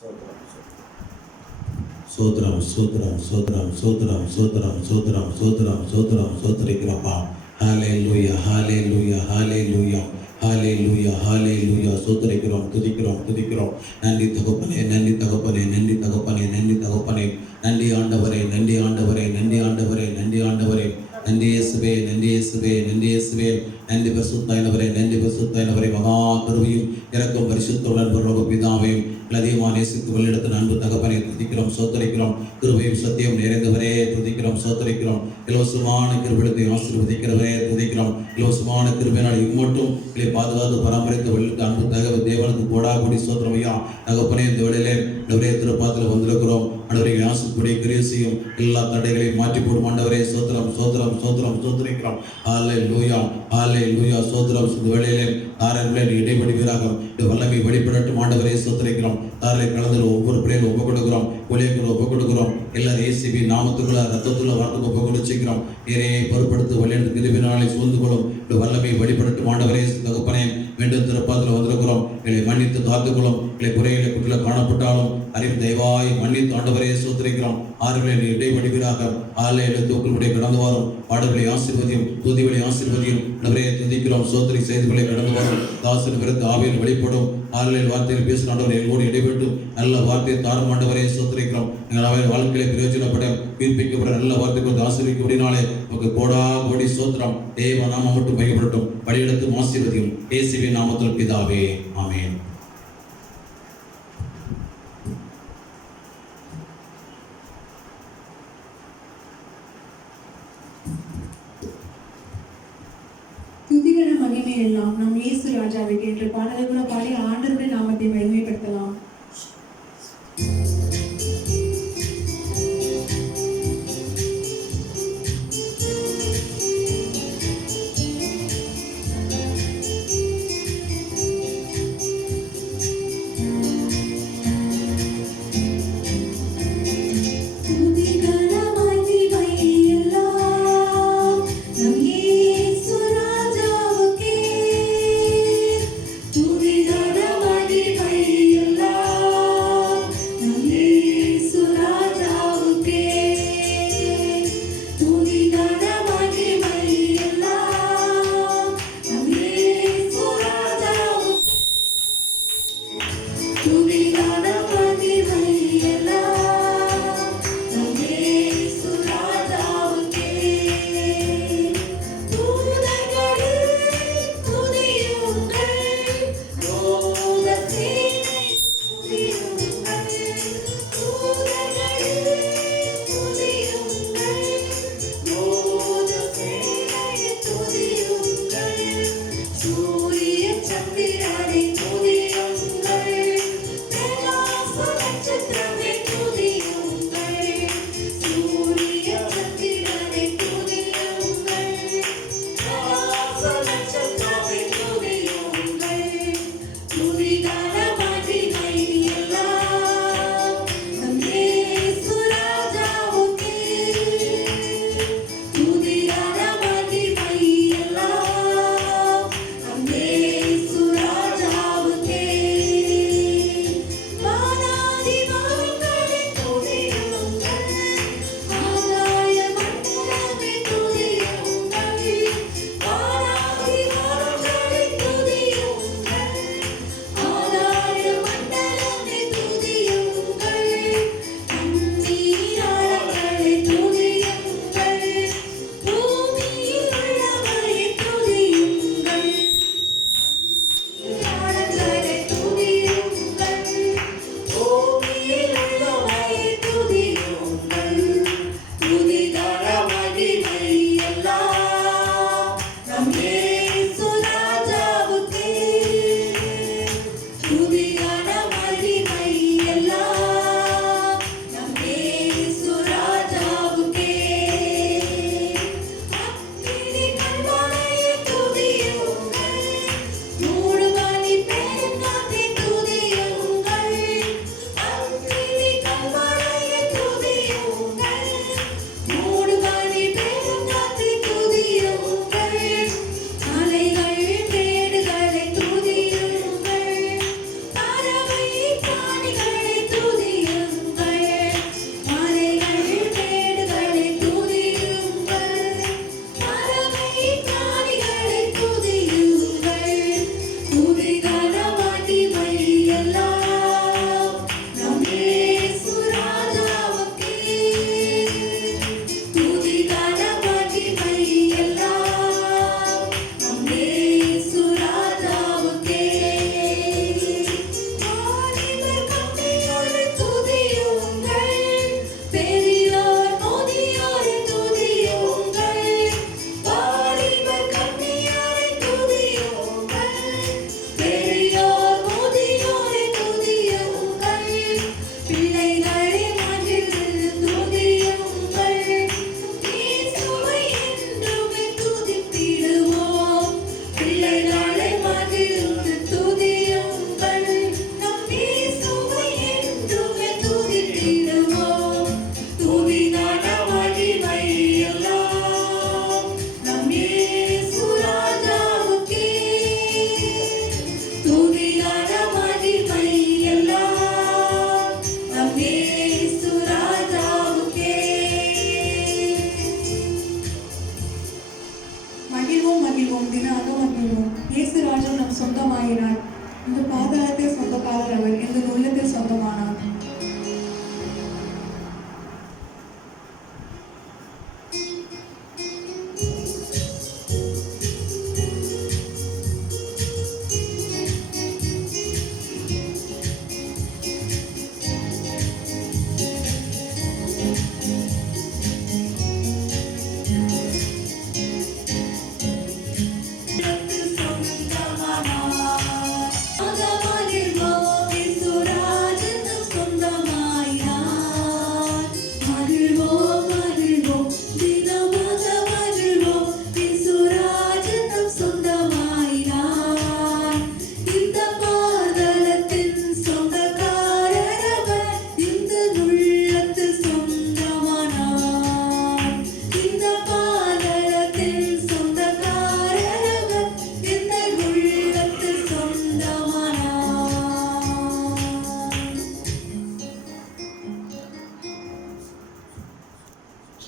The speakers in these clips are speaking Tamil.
சோத்ரம் சோத்ரம் சோத்ரம் சோத்ரம் சோத்ரம் சோத்ரம் சோத்ரம் சோத்ரம் சோத்ரிக்கிறப்பா. ஹalleluya ஹalleluya ஹalleluya ஹalleluya ஹalleluya. சோத்ரிக்கிறோம், துதிக்கிறோம் துதிக்கிறோம். நன்றி தகப்பனே, நன்றி தகப்பனே, நன்றி தகப்பனே, நன்றி தகப்பனே. நன்றி ஆண்டவரே, நன்றி ஆண்டவரே, நன்றி ஆண்டவரே, நன்றி ஆண்டவரே. நன்றி இயேசுவே, நன்றி இயேசுவே, நன்றி இயேசுவே. நன்றி பரிசுத்தாயினவரே, நன்றி பரிசுத்தாயினவரே. மகா கருணையும் இரக்கம் பரிசுத்தமுள்ள பரலோக பிதாவே, அதிகமாக நேசித்து வழிநடத்தின அன்பு தகப்பனை துதிக்கிறோம், சோத்தரிக்கிறோம். கிருபையும் சத்தியம் நிறைந்தவரே துதிக்கிறோம், சோத்தரிக்கிறோம். இலவசமான கிருபையை ஆசீர்வதிக்கிறவரே துதிக்கிறோம். இலவசமான கிருபையினால் இம்மட்டும் இதை பாதுகாத்து பராமரித்து வழிநடத்த அன்பு தேவனுக்கு போடாபடி சோத்திரமையா தகப்பனே. இந்த வேளையிலே ஒரே திருப்பாத்தில் வந்திருக்கிறோம். ஆண்டவரை ஆசைப்படி கிரியசியும் எல்லா தடைகளையும் மாற்றி போடும் ஆண்டவரே. சோத்திரம் சோத்திரம் சோத்திரம் சோத்திரிக்கிறோம். ஹalleluya ஹalleluya. சோத்திரம். இந்த வேளையிலே தாரர்களே இடைவெளி வீராக இந்த வல்லமை வெளிப்படட்டும் ஆண்டவரே. சோத்திரிக்கிறோம். தாரலை கலந்து ஒவ்வொரு பிள்ளைகளும் ஒப்பு கொடுக்கிறோம், ஊழியர்கள் ஒப்பு கொடுக்கிறோம். எல்லாரும் ஏசிபி நாமத்துக்குள்ள ரத்தத்துள்ள வார்த்தைக்கு ஒப்பு கொடுச்சிக்கிறோம். நீரையை பொறுப்படுத்து வழிநடத்து கிருபினாலே சூழ்ந்து கொள்ளும் இந்த வல்லமை வெளிப்படட்டும் ஆண்டவரே. தகப்பனே, மீண்டும் திருப்பாத்தில் வந்திருக்கிறோம். எங்களை மன்னித்து காத்துக்கொள்ளும். எங்களை குறைகளை குற்றில காணப்பட்டாலும் அறிவு தெய்வாய் மன்னித்து ஆண்டவரே சோத்திரிக்கிறோம். ஆறுகளை இடைவெளிவீராக ஆலையில தூக்குள்படியை கடந்து வரும் பாடல்களை ஆசீர்வதியும், துதிகளை ஆசீர்வதியும் ஆண்டவரே துதிக்கிறோம். சோத்திரி செய்திகளை கடந்து வரும் தாசன் விருது ஆவியில் வெளிப்படும். ஆறுகளில் வார்த்தையில் பேசும் ஆண்டவரை எங்களோடு இடைபெற்றும் நல்ல வார்த்தையை தாரும் ஆண்டவரை சோத்திரிக்கிறோம். எங்கள் அவை வாழ்க்கையை பிரயோஜனப்பட உயிர்ப்பிக்கப்பட நல்ல வார்த்தைக்கு ஆசீர்விக்கப்படினாலே உங்களுக்கு கோடா கோடி சோத்திரம். தேவ நாமம் மட்டும் மையப்படட்டும். வழியெடுத்து ஆசீர்வதியும் இயேசுவின் நாமத்தில் பிதாவே, ஆமென். துதிகர மகிமை எல்லாம் நம் இயேசு ராஜாவுக்கு என்று பாடல்களை பாடி ஆண்டவருடைய நாமத்தை மகிமைப்படுத்தலாம்.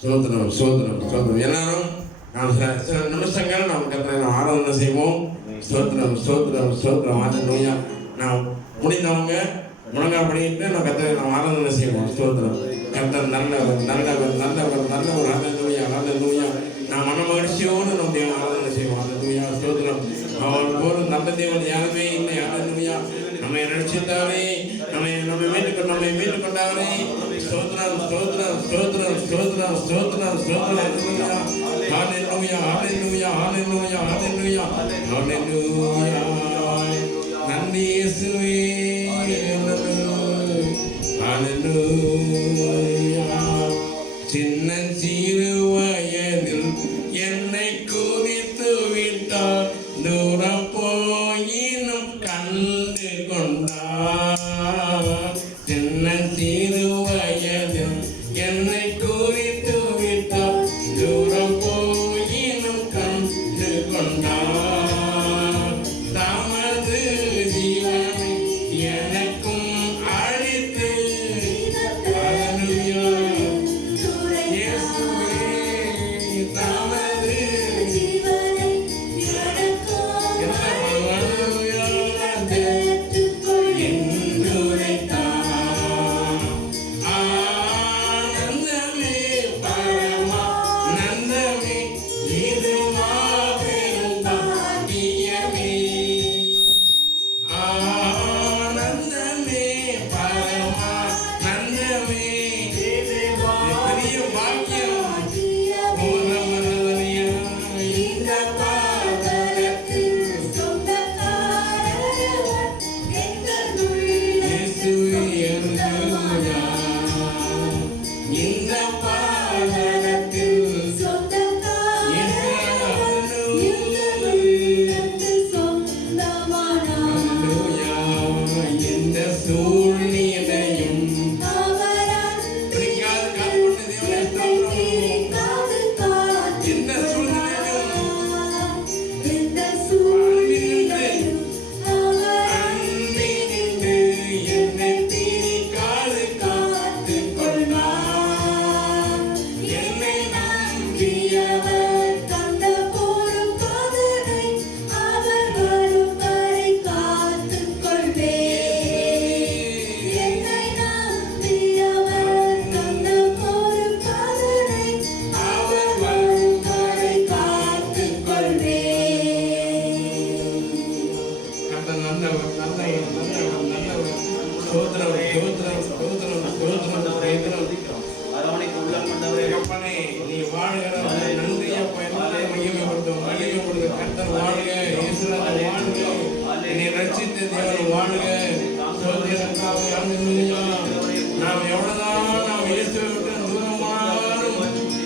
ஸ்தோத்திரம் ஸ்தோத்திரம் ஸ்தோத்திரம். எல்லாரும் நாம் சில நிமிஷங்கள் நாம் கர்த்தரை நாம் ஆராதனை செய்வோம். ஸ்தோத்திரம் ஸ்தோத்திரம் ஸ்தோத்திரம். ஹல்லேலூயா. நாம் முடிந்தவங்க முழங்கால் படிக்கிட்டு நாம் கர்த்தரை நாம் ஆராதனை செய்வோம். ஸ்தோத்திரம். கர்த்தர் நல்லவர் நல்லவர் நல்லவர் நல்லவர். ஹல்லேலூயா ஹல்லேலூயா. நாம் மன மகிழ்ச்சியோடு நம்ம தேவனை ஆராதனை செய்வோம். ஹல்லேலூயா ஸ்தோத்திரம். அவர் போல நல்ல தேவன் யாருமே இல்லை. ஹல்லேலூயா. நம்மை ரட்சித்தாரே, நம்மை மீட்டுக் கொண்டாரே. ஸ்தோத்திரம் ஸ்தோத்திரம் ஸ்தோத்திரம் ஸ்தோத்திரம் ஸ்தோத்திரம் ஸ்தோத்திரம். ஹல்லேலூயா ஹல்லேலூயா ஹல்லேலூயா ஹல்லேலூயா ஹல்லேலூயா. நன்றி இயேசுவே. ஹல்லேலூயா. சின்ன சிறு வயதில் என்னை குறித்து விட்டார், தூரம் போயினும் கண்டு கொண்டார். சின்ன சிறு வயதில் என்னை குறித்து விட்டார், தூரம் போயினும் கண்டு கொண்டார். தமது ஜீவனை எனக்கும் அளித்து நாம் எவ்வளவுதான் நாம் இயேசுவை விட்டு தூரமானாலும்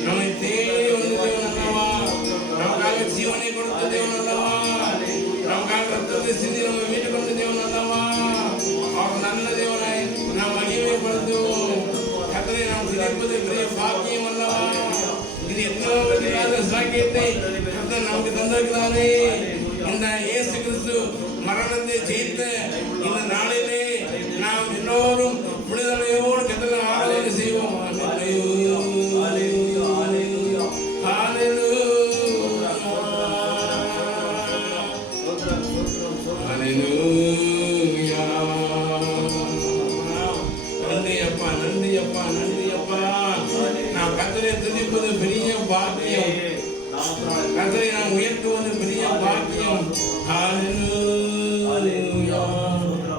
நம்மை தேடி வந்து தேவன் அல்லவா, நமக்காக ஜீவனை கொடுத்த தேவன் அல்லவா, நமக்காக ரத்தத்தை சிந்தி நம்ம வீட்டுக்கு வந்து தேவன் அல்லவா. அவர் நல்ல தேவனை நாம் மகிமைப்படுத்துவோம். கர்த்தரை நாம் சிரிப்பது பெரிய பாக்கியம் அல்லவா. இது எத்தனை பெரிய சாக்கியத்தை கர்த்தர் நமக்கு தந்திருக்கிறாரே. இந்த இயேசு கிறிஸ்து மரணத்தை ஜெயித்த இந்த நாளிலே நாம் எல்லோரும் விடுதலையோடு கர்த்தரை ஆராதனை செய்வோம். நன்றி அப்பா, நன்றி அப்பா, நன்றி அப்பா. நாம் கர்த்தரை துதிப்பது பெரிய பாக்கியம், கர்த்தரை நாம் உயர்த்துவது பெரிய பாக்கியம். ஹல்லேலூயா.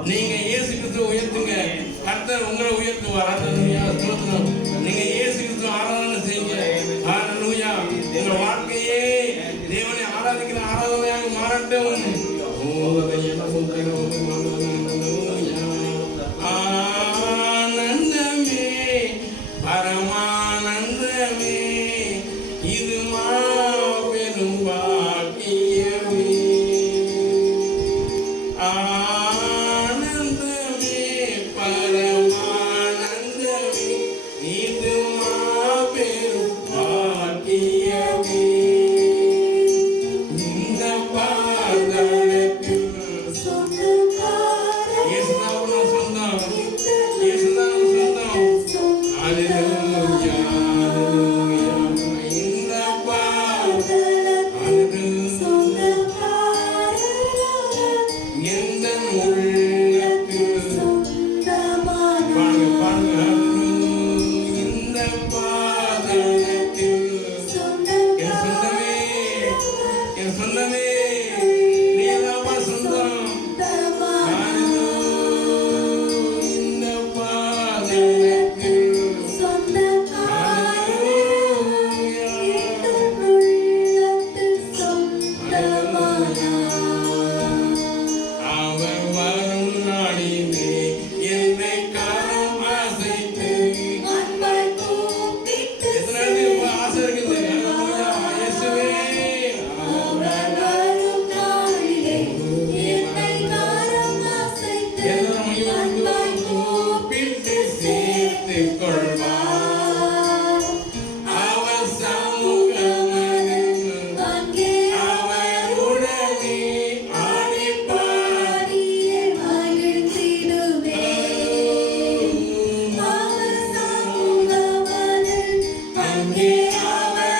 நீங்க இயேசு கிறிஸ்துவை உயர்த்துங்க, கர்த்தர் உங்களை உயர்த்துவார். ஹல்லேலூயா. ஸ்தோத்திரம். நீங்க இயேசு கிறிஸ்துவை ஆராதனை செய்யுங்க. ஹல்லேலூயா. உங்க வாழ்க்கையே தேவனை ஆராதிக்கிற ஆராதனையாக மாறட்டும். ஆனந்தமே பரமானந்தமே, இது மாபெரும் பாக்கியமே. ஆனந்தமே பரமானந்தமே, அன்பும் கூப்பிட்டு சேர்த்துக் கொள்வார். அவர் சமூகமதில் அவருடனே ஆடிப்பார். அங்கே அவருடனே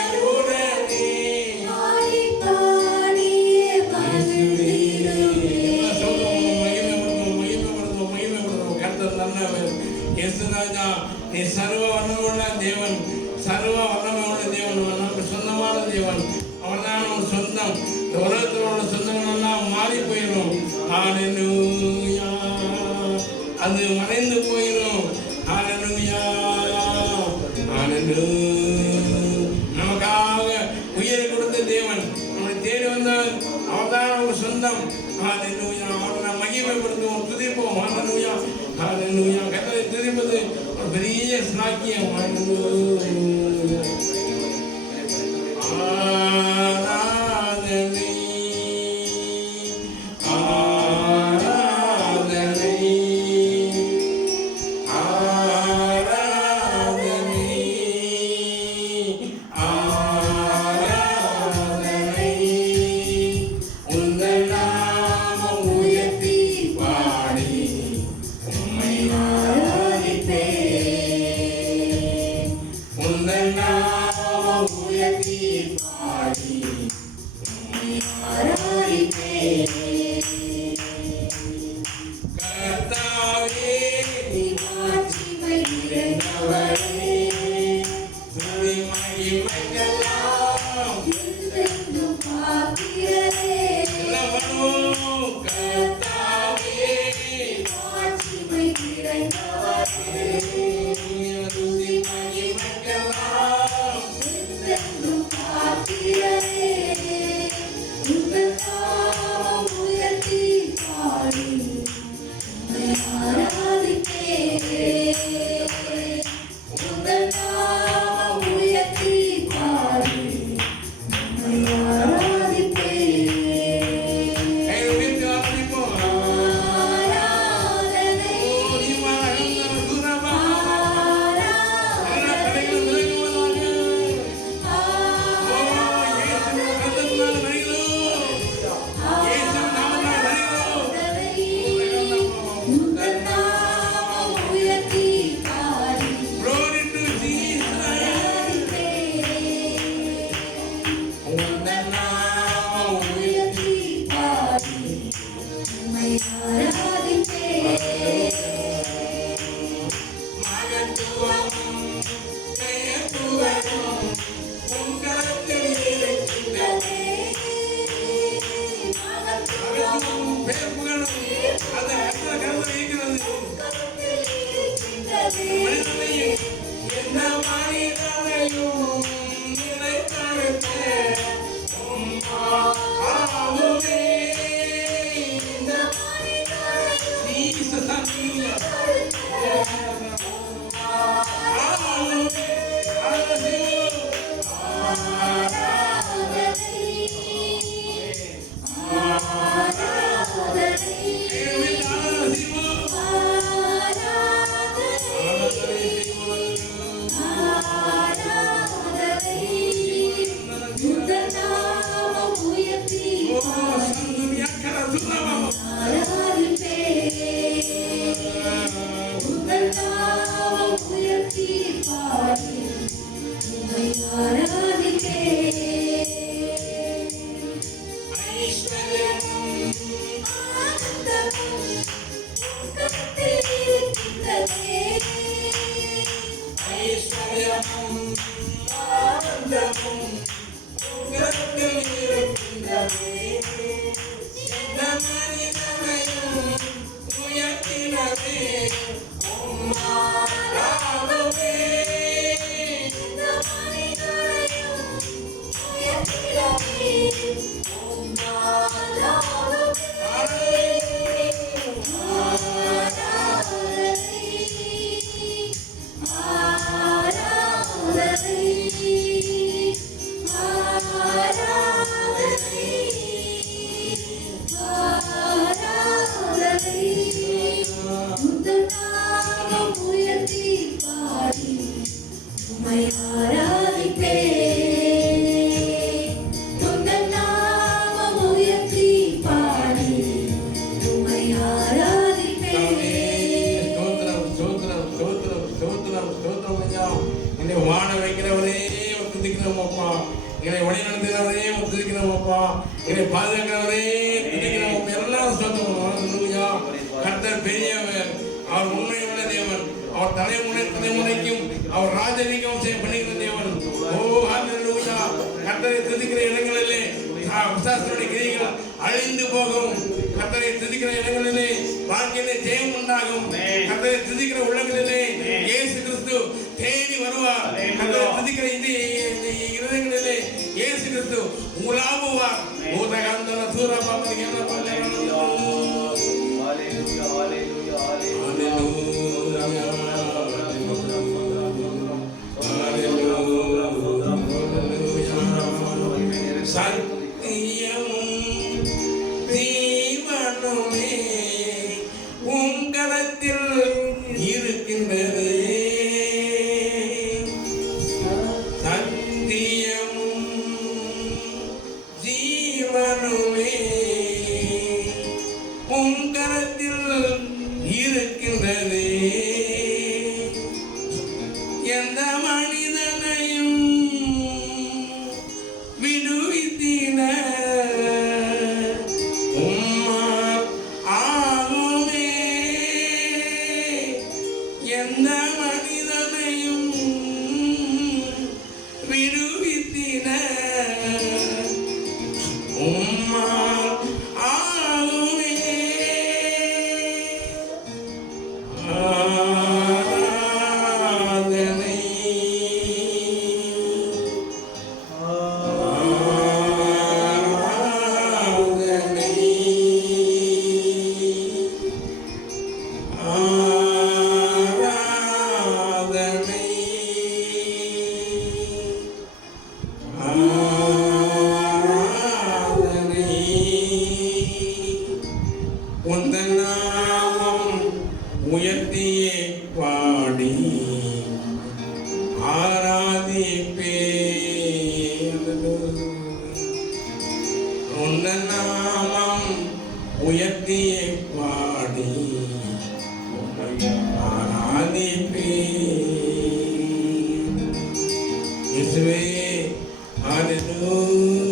நீ சர்வ வல்லமையுள்ள தேவன், சர்வ வல்லமையுள்ள தேவன், நமக்கு சொந்தமான தேவன். அவர்தான் நம்ம சொந்தம். இந்த உலகத்தில் உள்ள சொந்தங்கள் எல்லாம் மாறி போயிடும். ஹல்லேலூயா. அது மறைந்து போயிடும். ஹல்லேலூயா. ஹல்லேலூயா. நமக்காக உயிரை கொடுத்த தேவன் நம்மை தேடி வந்தார். அவர்தான் நமக்கு சொந்தம். ஹல்லேலூயா. அவரை நாம் மகிமைப்படுத்துவோம், துதிப்போம். ஹல்லேலூயா. ஹல்லேலூயா. கர்த்தரை துதிப்பது ஒரு பெரிய ஸ்லாக்கியம். ஹல்லேலூயா. ஆராதனை ஆராதனை ஆராதனை ஆராதனை உந்தன் நாமம் உயர்த்தி பாடி உம்மை ஆராதிப்பேன். உந்தன் நாமம் உயர்த்தி பாடி உம்மை ஆராதிப்பேன். கர்த்தாவே நீ மாட்சிமை நிறைந்தவரே, துதி மகிமைக்கெல்லாம் எல்லாம் பண்ணுவோம். கர்த்தாவே துதி மகிமைக்கெல்லாம் உந்தன் நாமம் உயர்த்தி பாடி உம்மை ஆராதிப்பேன். உந்தன் நாமம் உயர்த்தி பாடி உம்மை ஆராதிப்பேன். என்னை வாழ வைக்கிறவரே துதிக்கிறோம் அப்பா. என்னை வழி நடத்துகிறவரே துதிக்கிறோம் அப்பா. என்னை பாதுகாக்கிறவரே துதிக்கிறோம் அப்பா. எல்லாம் ஸ்தோத்திரம். கர்த்தர் பெரியவர், அவர் உண்மை உள்ள தேவன், அவர் தலைமுறைக்கும் அவர் ராஜரீகம் பண்ணுகிற தேவன். ஓ ஹல்லேலூயா. கர்த்தரை துதிக்கிற இடங்களிலே விசுவாசனுடைய கிரியைகள் அழிந்து போகும். கர்த்தரை துதிக்கிற இடங்களிலே வாழ்க்கையிலே ஜெயம் உண்டாகும். கர்த்தரை துதிக்கிற உள்ளங்களிலே இயேசு கிறிஸ்து தேடி வருவார். கர்த்தரை துதிக்கிற இந்த இருதயங்களிலே இயேசு கிறிஸ்து உலாவுவார். ஊதகாந்தர சூரபாபதி என்ன சத்தியமும் ஜீவனுமே உம் கரத்தில் இருக்கின்றது. சத்தியமும் ஜீவனுமே உம் கரத்தில் இருக்கின்றது. எந்த மனிதனையும் விடுவித்திட உம்மால் ஆகுமே. எந்த மனிதனையும் விடுவித்திட உம்மால் ஆகுமே. ஆராதனை உந்தன் நாமம் உயர்த்தியே பாடி ஆராதிப்பேன். உந்தன் நாமம் உயர்த்தியே பாடி ஆராதிப்பேன். இயேசுவே ஹல்லேலூயா.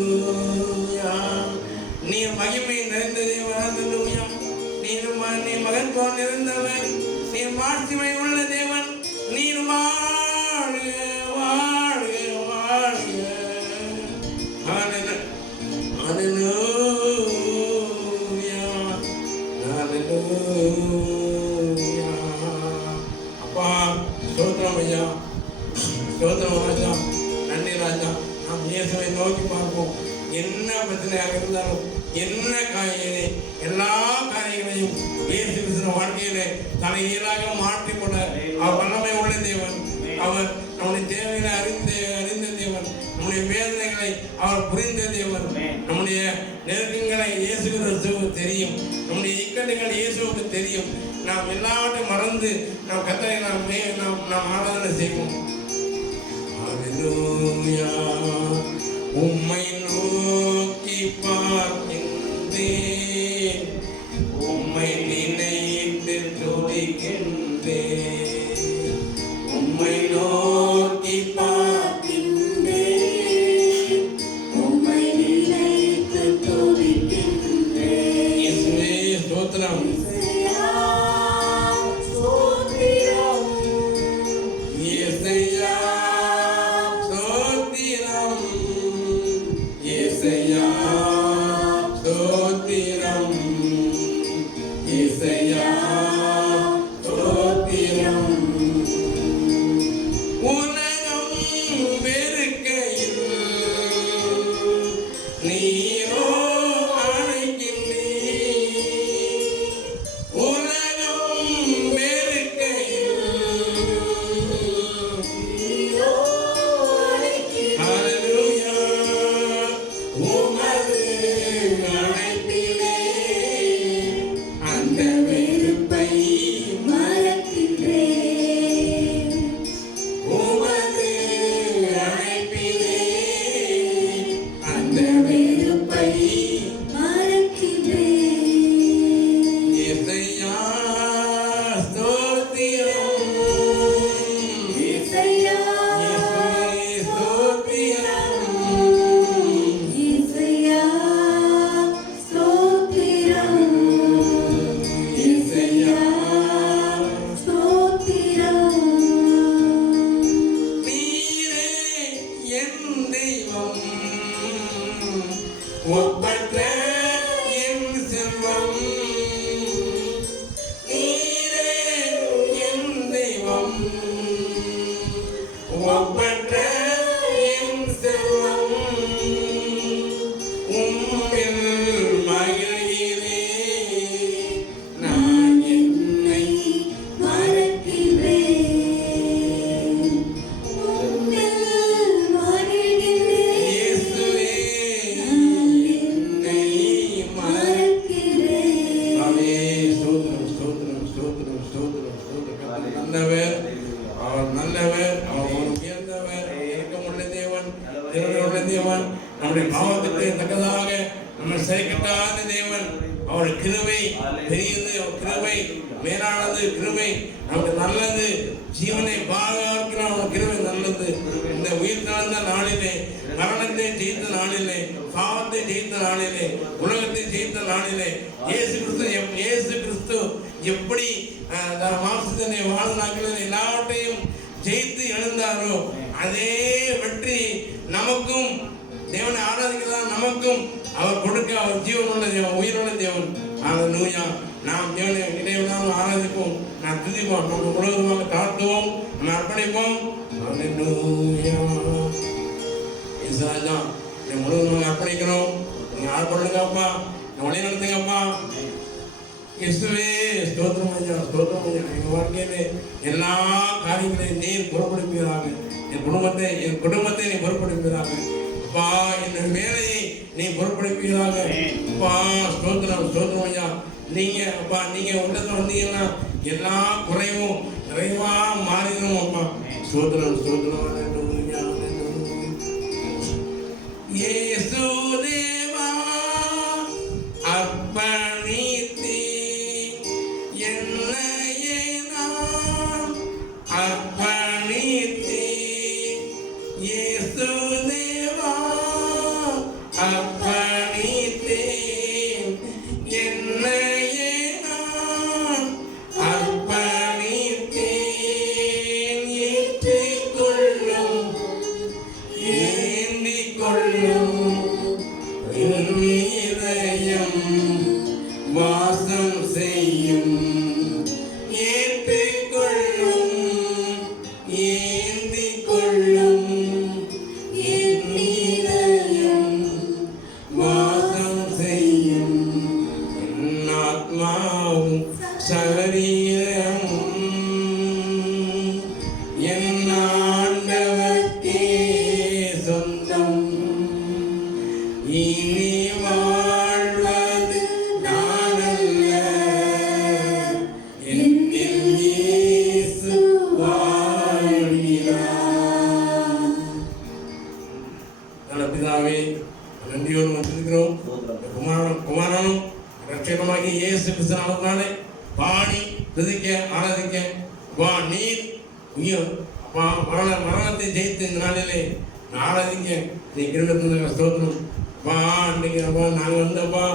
நீர் மகிமை நிறைந்த தேவன். ஹல்லேலூயா. நீ மகத்துவம் நிறைந்தவன். நீர் மாட்சிமை உள்ள தேவன். நீர் வாழ்க வாழ்க வாழ்க. ஹல்லேலூயா ஹல்லேலூயா. அப்பா ஸ்தோத்திரம் ஐயா, ஸ்தோத்திரம் ராஜா. நன்றி ராஜா. நாம் இயேசுவை நோக்கி பார்ப்போம். என்ன பிரச்சனையாக இருந்தாலும் என்ன எல்லா காரியங்களையும் இயேசு கிறிஸ்து வாழ்க்கையிலே தலைகீழாக மாற்றி போட அவர் வல்லமை உள்ள தேவன். அவர் நம்முடைய தேவைகளை அறிந்த தேவன். நம்முடைய வேதனைகளை அவர் புரிந்த தேவன். நம்முடைய நெருக்கங்களை இயேசு கிறிஸ்துவுக்கு தெரியும். நம்முடைய இக்கட்டுகள் இயேசுவுக்கு தெரியும். நாம் எல்லாவற்றையும் மறந்து நாம் கர்த்தரை நாம் ஆராதனை செய்வோம். ஹல்லேலூயா. உம்மை நோக்கி பார்க்கின்றேன், உம்மை நினைத்து துதிக்கின்றேன். உம்மை நோக்கி பார்க்கின்றேன், உம்மை நினைத்து துதிக்கின்றேன். இயேசுவே ஸ்தோத்திரம். இயேசையா ஸ்தோத்திரம். இயேசையா ஸ்தோத்திரம். இயேசையா ஸ்தோத்திரம். இயேசையா ஸ்தோத்திரம். நல்லவர், அவர் நல்லவர், அவர் உயர்ந்தவர், இரக்கமுள்ள தேவன், கிருபையுள்ள தேவன், நம்முடைய பாவத்திற்கு தக்கதாக நம்ம சரி கட்டாத தேவன். அவர் கிருபை பெரியது, அவர் கிருபை மேலானது, கிருபை நமக்கு நல்லது, ஜீவனை பாதுகாக்கிறோம். அவர் கிருபை நல்லது. இந்த உயிர் கலந்த நாளிலே, மரணத்தை ஜெயித்த நாளிலே, பாவத்தை ஜெயித்த நாளிலே, உலகத்தை ஜெயித்த நாளிலே, இயேசு கிறிஸ்து எப்படி மாம்சத்தினை வாழ்ந்த நாட்களில் எல்லாவற்றையும் ஜெயித்து எழுந்தாரோ அதே வெற்றி நமக்கும், தேவனை ஆராதிக்கிறதா நமக்கும் அவர் கொடுக்க. அவர் ஜீவனுள்ள தேவன், உயிருள்ள தேவன். ஹல்லேலூயா. நாம் தேவனை இடைவிடாமல் ஆராதிப்போம், நாம் துதிப்போம், நம்ம முழுவதுமாக தாழ்த்துவோம், நம்ம அர்ப்பணிப்போம். ஹல்லேலூயா. இயேசுராஜா, நீ முழுவதுமாக அர்ப்பணிக்கிறோம். நீங்க ஆர்ப்பணிங்கப்பா, வழி நடத்துங்கப்பா. இயேசுவே ஸ்தோத்திரம் ஐயா, ஸ்தோத்திரம் ஐயா. எங்கள் வாழ்க்கையிலே எல்லா காரியங்களையும் நீர் பொறுப்படுப்பீராக. என் குடும்பத்தை நீ பொறுப்படுப்பீராக. அப்பா, என் வேலையை நீ பொறுப்படுப்பீராக. அப்பா, ஸ்தோத்திரம், ஸ்தோத்திரம் ஐயா. நீங்க அப்பா, நீங்க உள்ளத்துல வந்தீங்கன்னா எல்லா குறைவும் நிறைவா மாறிடும். அப்பா, ஸ்தோத்திரம், ஸ்தோத்திரம். இயேசு தேவா, அர்ப்பணித்தே என்னையே நான் அர்ப்பணித்தே. இயேசு தேவா, அர்ப்பணித்தே என்னையே நான் அர்ப்பணித்தேன். ஏற்றுக்கொள்ளும், ஏந்திக் கொள்ளும், இதயம் வாசம் செய்யும். ஏற்றுக்கொள்ளும், ஏந்திக் கொள்ளும், இதயம் வாசம் செய்யும். என் ஆத்மாவும் சரீரமும் என் ஆண்டவர்க்கே சொந்தம். இனி வாழ்வது நானல்ல, என்னில் இயேசு வாழ்கிறார். நல்ல பிதாவே, நன்றியோடு வந்திருக்கிறோம். குமாரனும் ரட்சகமாகி இயேசு கிறிஸ்து நாமத்தினாலே பாடி துதிக்க ஆராதிக்க வா. நீர் உயிர் மரணத்தை ஜெயித்து இந்த நாளிலே ஆராதிக்க நீ கிருபை ஸ்தோத்திரம். அப்பா, இன்னைக்கு அப்பா நாங்கள் வந்தப்பா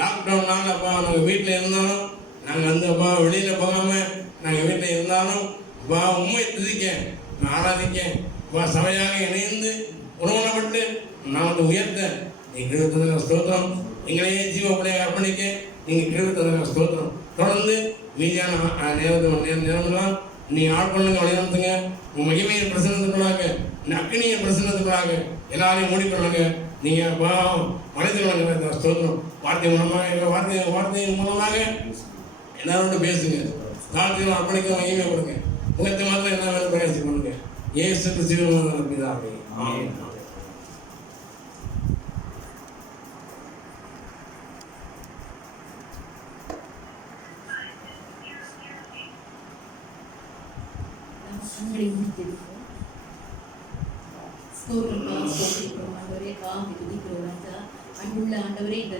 லாக்டவுன்னால அப்பா நாங்கள் வீட்டில் இருந்தாலும், நாங்கள் வந்து அப்பா வெளியில் போகாமல் நாங்கள் வீட்டில் இருந்தாலும் அப்பா உண்மை துதிக்க ஆராதிக்க அப்பா சபையாக இணைந்து உணவனப்பட்டு நாமத்தை உயர்த்த நீ கிருபை ஸ்தோத்திரம். எங்களையே ஜீவப்படியாக அர்ப்பணிக்க நீங்கள் கிருபை ஸ்தோத்திரம். தொடர்ந்து மீதியான நேரமெல்லாம் நீ ஆட்கொள்ளுங்க, வழி நடத்துங்க. உங்கள் மகிமையை பிரசன்னத்துக்குள்ளாக, இந்த அக்னியை பிரசன்னத்துக்குள்ளாக எல்லாரையும் மூடிக்கொள்ளுங்க. நீங்கள் மறைத்து கொள்ளுங்க. ஸ்தோத்திரம். வார்த்தை மூலமாக எல்லாரோட பேசுங்க. தாழ்த்தியும் அர்ப்பணிக்க மகிமை கொடுங்க. முகத்தை மாத்திரம் என்ன வேணும் பேசி கொடுங்க. இயேசு கிறிஸ்துவின் பிதாவே, ஆமென். கண்களை மூடித்திருப்போம். ஸ்தோத்திரம் ஆண்டவரே, துதிக்கிறோம் ராஜா. அன்புள்ள ஆண்டவரே, இந்த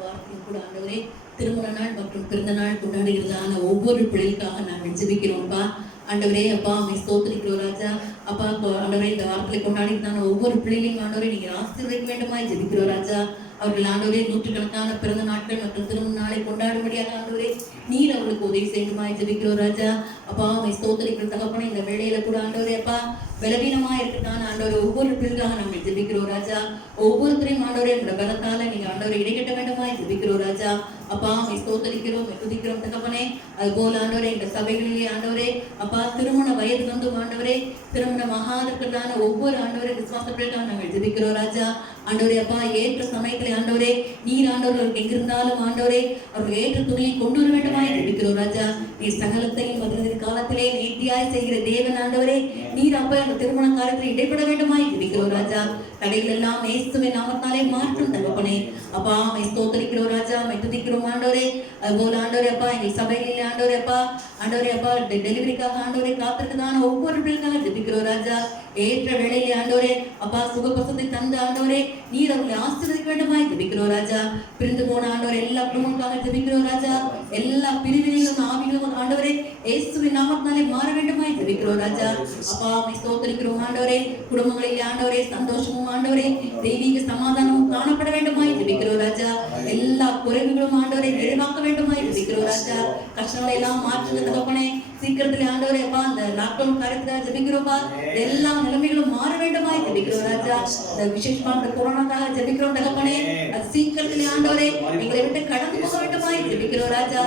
வாரத்தையும் கூட ஆண்டவரே, திருமண நாள் மற்றும் பிறந்த நாள் கொண்டாடுகிறதான ஒவ்வொரு பிள்ளைகளுக்காக நாங்கள் ஜெபிக்கிறோம்ப்பா. ஆண்டவரே அப்பா, அம்மை ஸ்தோத்திரிக்கிறோம் ராஜா. அப்பா ஆண்டவரே, இந்த வாரத்தில் கொண்டாடுகிறதான ஒவ்வொரு பிள்ளைகளையும் ஆண்டவரே நீங்கள் ஆசீர்வதிக்க வேண்டுமாய் ஜெபிக்கிறோம் ராஜா. அவர்கள் ஆண்டவரே நூற்றுக்கணக்கான பிறந்த நாட்கள் மற்றும் திருமண நாளை கொண்டாடும்படியாக ஆண்டவரே நீர் அவர்களுக்கு உதவி செய்யுமாய் ஜெபிக்கிறோம் ராஜா. அப்பா அம்மை ஸ்தோத்திரிக்கிற தகப்பனே, இந்த வேளையில கூட ஆண்டவரே அப்பா பலவீனமா இருக்கிறதான ஆண்டவரை ஒவ்வொரு பிள்ளைக்காக நாங்கள் ஜெபிக்கிறோம் ராஜா. ஒவ்வொருத்தரையும் ஆண்டவரே உங்களோட பலத்தால நீங்க ஆண்டவரை இடைக்கட்ட வேண்டுமாய் ஜெபிக்கிறோம் ராஜா. அப்பா அம்மை ஸ்தோத்திரிக்கிறோம், துதிக்கிறோம் தகப்பனே. அது போல ஆண்டவரே இந்த சபைகளிலே ஆண்டவரே அப்பா திருமண வயது வந்தும் ஆண்டவரே திருமணமாகாதற்கான ஒவ்வொரு ஆண்டவரை விசுவாசத்திற்காக நாங்கள் ஜெபிக்கிறோம் ராஜா. ஆண்டவரே அப்பா ஏற்ற சமயத்திலே ஆண்டவரே நீர் ஆண்டவர்களுக்கு எங்கிருந்தாலும் ஆண்டவரே அவர்கள் ஏற்ற துணையை கொண்டு வர வேண்டுமாய் ஜெபிக்கிறோம் ராஜா. நீர் சகலத்தையும் பதினதற்காக காலத்திலே நேர்த்தியாய் செய்கிற தேவன் ஆண்டவரே, நீர் அப்ப அந்த திருமண காலத்தில் இடைப்பட வேண்டுமாய் ஜெபிக்கிறோம் ராஜா. தடைகள் எல்லாம் இயேசுவின் நாமத்தாலே மாற்றும் தகப்பனே. அப்பா மை ஸ்தோத்திரிக்கிறோம் ராஜா, மை துதிக்கிறோம் ஆண்டவரே. அதுபோல ஆண்டவரே அப்பா, எங்கள் சபையிலே ஆண்டவரே அப்பா, ஆண்டவரே அப்பா டெலிவரிக்காக ஆண்டவரே காத்திருக்குதான ஒவ்வொரு பிள்ளைக்காக ஜெபிக்கிறோம் ராஜா. ஏற்ற வேளையிலே ஆண்டவரே அப்பா சுகபசத்தை தந்த ஆண்டவரே, நீர் அவர்களை ஆசீர்வதிக்க வேண்டுமாய் ஜெபிக்கிறோம் ராஜா. பிரிந்து போன ஆண்டவர் எல்லா குடும்பங்களுக்காக ஜெபிக்கிறோம் ராஜா. எல்லா பிரிவினைகளும் ஆவிகளும் ஆண்டவரே இயேசுவின் நாமத்தினாலே மாற வேண்டுமாய் ஜெபிக்கிறோம் ராஜா. அப்பா மை ஸ்தோத்திரிக்கிறோம் ஆண்டவரே. குடும்பங்களில் ஆண்டவரே சந்தோஷமும் ஆண்டவரே தெய்வீக சமாதானமும் காணப்பட வேண்டுமாய் ஜெபிக்கிறோம் ராஜா. எல்லா குறைவுகளும் ஆண்டவரை நிறைவாக்க வேண்டுமாய் ஜெபிக்கிறோம் ராஜா. கஷ்டங்களை எல்லாம் மாற்றுங்க தகப்பனே. சீக்கிரத்தில் ஆண்டவரே அப்பா அந்த லாக்டவுன் காரியத்துக்காக ஜெபிக்கிறோம்ப்பா. எல்லா நிலைமைகளும் மாற வேண்டுமாய் ஜெபிக்கிறோம் ராஜா. இந்த விசேஷமா இந்த கொரோனாக்காக ஜெபிக்கிறோம் தகப்பனே. அது சீக்கிரத்தில் ஆண்டவரே எங்களை விட்டு கடந்து போக வேண்டுமாய் ஜெபிக்கிறோம் ராஜா.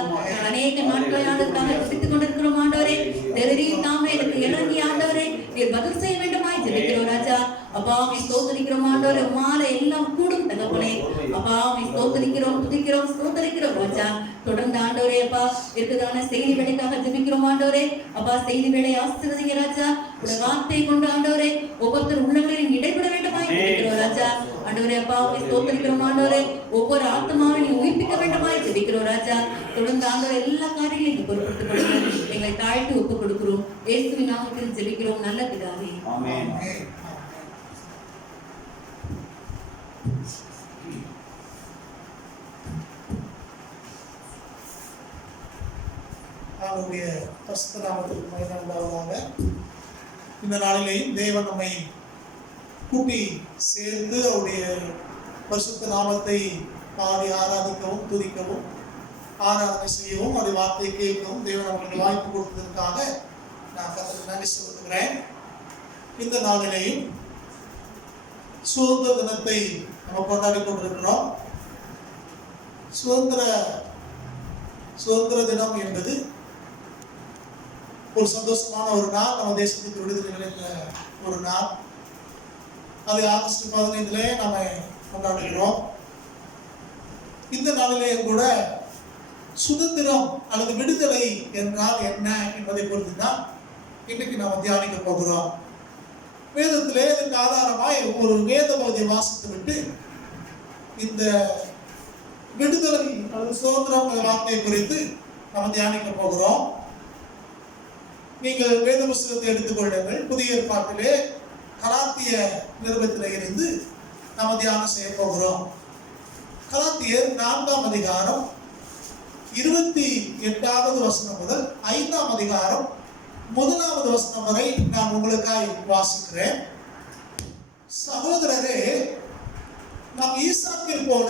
அநேக நாட்களை ஆண்டுக்காக ஜெபித்துக் கொண்டிருக்கிறோம் ஆண்டவரே. தேவரீர் தாமே எனக்கு இறங்கி ஆண்டவரே நீர் பதில் செய்ய வேண்டுமாய் ஜெபிக்கிறோம் ராஜா. அப்பா மை ஸ்தோத்திரிக்கிறோம் ஆண்டவரே. மாற எல்லாம் கூடும் தகப்பனே. அப்பா மை ஸ்தோத்திரிக்கிறோம், துதிக்கிறோம், ஸ்தோத்திரிக்கிறோம் ராஜா. தொடர்ந்து ஆண்டவரே அப்பா இருக்குதான செய்தி வேலைக்காக ஜெபிக்கிறோம் ஆண்டவரே. அப்பா செய்தி வேலை ஆசீர்வதிங்க ராஜா. உடைய வார்த்தை கொண்டு ஆண்டவரே ஒவ்வொருத்தர் உள்ளங்களில் இடைபெற வேண்டுமாய் ஜெபிக்கிறோம் ராஜா. ஆண்டவரே அப்பா மை ஸ்தோத்திரிக்கிறோம் ஆண்டவரே. ஒவ்வொரு ஆத்மாவையும் உயிர்ப்பிக்க வேண்டுமாய் ஜெபிக்கிறோம் ராஜா. தொடர்ந்து ஆண்டவரே எல்லா காரியங்களையும் பொறுப்படுத்திக் கொள்ளுங்க. எங்களை தாழ்த்தி ஒப்புக் கொடுக்கிறோம். இயேசுவின் நாமத்தில் ஜெபிக்கிறோம் நல்ல பிதாவே. ஆமென். அவருடைய பரிசுத்த நாமத்திற்கு மகிமை உண்டாவதாக. இந்த நாளிலேயும் தேவன் நம்மை கூட்டி சேர்ந்து அவருடைய பரிசுத்த நாமத்தை பாடி ஆராதிக்கவும் துதிக்கவும் ஆராதனை செய்யவும் அவருடைய வார்த்தையை கேட்கவும் தேவன் அவர்களுக்கு வாய்ப்பு கொடுத்ததற்காக நான் கர்த்தருக்கு நன்றி செலுத்துகிறேன். இந்த நாளிலேயும் சுதந்திர தினத்தை நம்ம கொண்டாடி கொண்டிருக்கிறோம். சுதந்திர தினம் என்பது ஒரு சந்தோஷமான ஒரு நாள். நம்ம தேசத்துக்கு விடுதலை கிடைத்த ஒரு நாள். அது ஆகஸ்ட் 15 நம்ம கொண்டாடுகிறோம். இந்த நாளிலேயும் கூட சுதந்திரம் அல்லது விடுதலை என்றால் என்ன என்பதை பொறுத்து தான் இன்னைக்கு நாம் தியானிக்க போகிறோம். வேதத்திலே இதுக்கு ஆதாரமாய் ஒரு வேத பகுதியை வாசித்து விட்டு இந்த விடுதலை அல்லது சுதந்திரம் வார்த்தையை குறித்து நாம் தியானிக்க போகிறோம். நீங்கள் வேத புஸ்தகத்தை எடுத்துக்கொள்ளுங்கள். புதிய ஏற்பாட்டிலே கலாத்திய நிருபத்திலே இருந்து நாம் தியானம் செய்ய போகிறோம். கலாத்தியர் 4ஆம் அதிகாரம் 28வது வசனம் முதல் 5ஆம் அதிகாரம் 1வது வசனம் வரை நான் உங்களுக்காய் வாசிக்கிறேன். சகோதரரே, நாம் ஈசாக்கை போல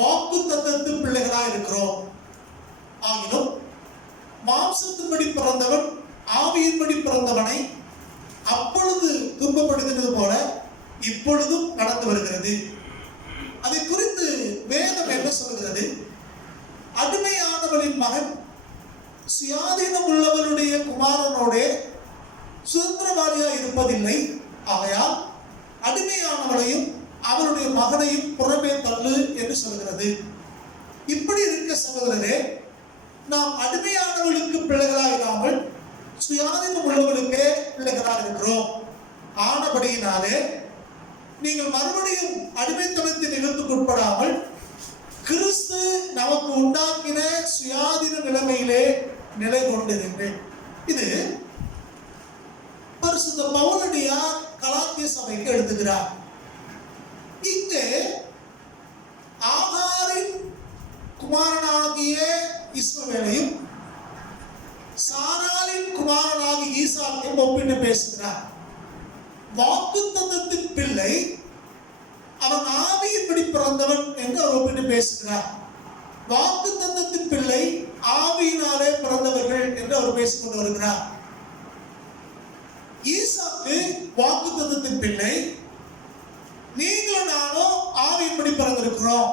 வாக்குத்தத்தத்து பிள்ளைகளாய் இருக்கிறோம். ஆகிலும் மாம்சத்தின்படி பிறந்தவன் ஆவியின்படி பிறந்தவனை அப்பொழுது துன்பப்படுத்தினது போல இப்பொழுதும் நடந்து வருகிறது. அதை குறித்து வேதம் என்ன சொல்கிறது? அடிமையானவளின் மகன் சுயாதீனம் உள்ளவளுடைய குமாரனோடே சுதந்திரவாளியா இருப்பதில்லை. ஆகையால் அடிமையானவளையும் அவருடைய மகனையும் புறமே தள்ளு என்று சொல்கிறது. இப்படி இருக்க சகோதரரே, நாம் அடிமையானவர்களுக்கு பிள்ளைகளாயிராமல் சுயாதீனம் உள்ளவர்களுக்கே பிள்ளைகளாக இருக்கிறோம். ஆனபடியினாலே நீங்கள் மறுபடியும் அடிமைத்தனத்தின் நிலத்துக்கு உட்படாமல் கிறிஸ்து நமக்கு உண்டாக்கின சுயாதீன நிலைமையிலே நிலை கொண்டிருக்கிறேன். இது பரிசுத்த பவுலடியார் கலாத்திய சபைக்கு எழுதுகிறார். இங்கே ஆகாரின் குமாரனாகிய இஸ்மவேலையும் சாராளின் குமாரனாகிய ஈசாக்கையும் ஒப்பிட்டு பேசுகிறார். வாக்குத்தத்தத்தின் பிள்ளை அவன் ஆவியின்படி பிறந்தவன் என்று அவர் ஒப்பிட்டு பேசுகிறார். வாக்குத்தத்தத்தின் பிள்ளை ஆவியினாலே பிறந்தவர்கள் என்று அவர் பேசிக்கொண்டு வருகிறார். ஈசாக்கு வாக்குத்தத்தத்தின் பிள்ளை, நீங்களும் நானும் ஆவியின்படி பிறந்திருக்கிறோம்.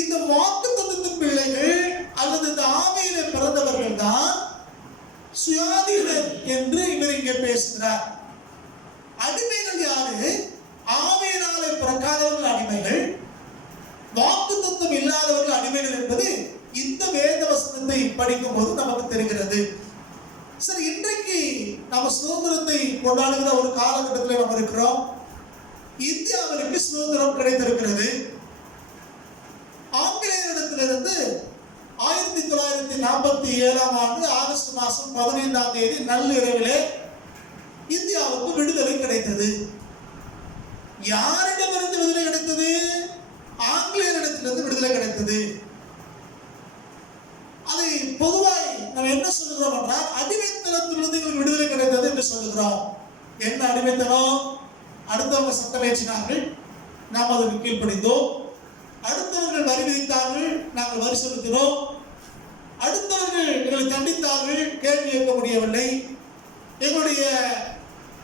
இந்த வாக்குத்தத்தத்தின் பிள்ளைகள் அல்லது இந்த ஆவியிலே பிறந்தவர்கள் தான் சுயாதீனர் என்று இவர் இங்கே பேசுகிறார். அடிமைகள் யாரு? ஆவியினாலே பிறக்காதவர்கள் அடிமைகள், வாக்குத்தத்தம் இல்லாதவர்கள் அடிமைகள் என்பது இந்த வேத வசனத்தை படிக்கும் போது நமக்கு தெரிகிறது. சரி, இன்றைக்கு நம்ம சுதந்திரத்தை கொண்டாடுகிற ஒரு காலகட்டத்தில் நம்ம இருக்கிறோம். இந்தியாவிற்கு சுதந்திரம் கிடைத்திருக்கிறது. ஆங்கிலேயரிடத்திலிருந்து 1947 ஆண்டு ஆகஸ்ட் மாதம் 15ஆம் தேதி நள்ளிரவிலே இந்தியாவுக்கு விடுதலை கிடைத்தது. யாரிடமிருந்து விடுதலை கிடைத்தது? ஆங்கிலேயரிடத்திலிருந்து விடுதலை கிடைத்தது. அதை பொதுவாய் நம்ம என்ன சொல்லுகிறோம் என்றால், அடிமைத்தனத்திலிருந்து எங்களுக்கு விடுதலை கிடைத்தது என்று சொல்லுகிறோம். என்ன அடிமைத்தனம்? அடுத்தவங்க சட்டம் ஏற்றினார்கள், நாம் அதற்கு கீழ்ப்படிந்தோம். அடுத்தவர்கள் வரி விதித்தார்கள், நாங்கள் வரி செலுத்தினோம். அடுத்தவர்கள் எங்களை தண்டித்தார்கள், கேள்வி கேட்க முடியவில்லை. எங்களுடைய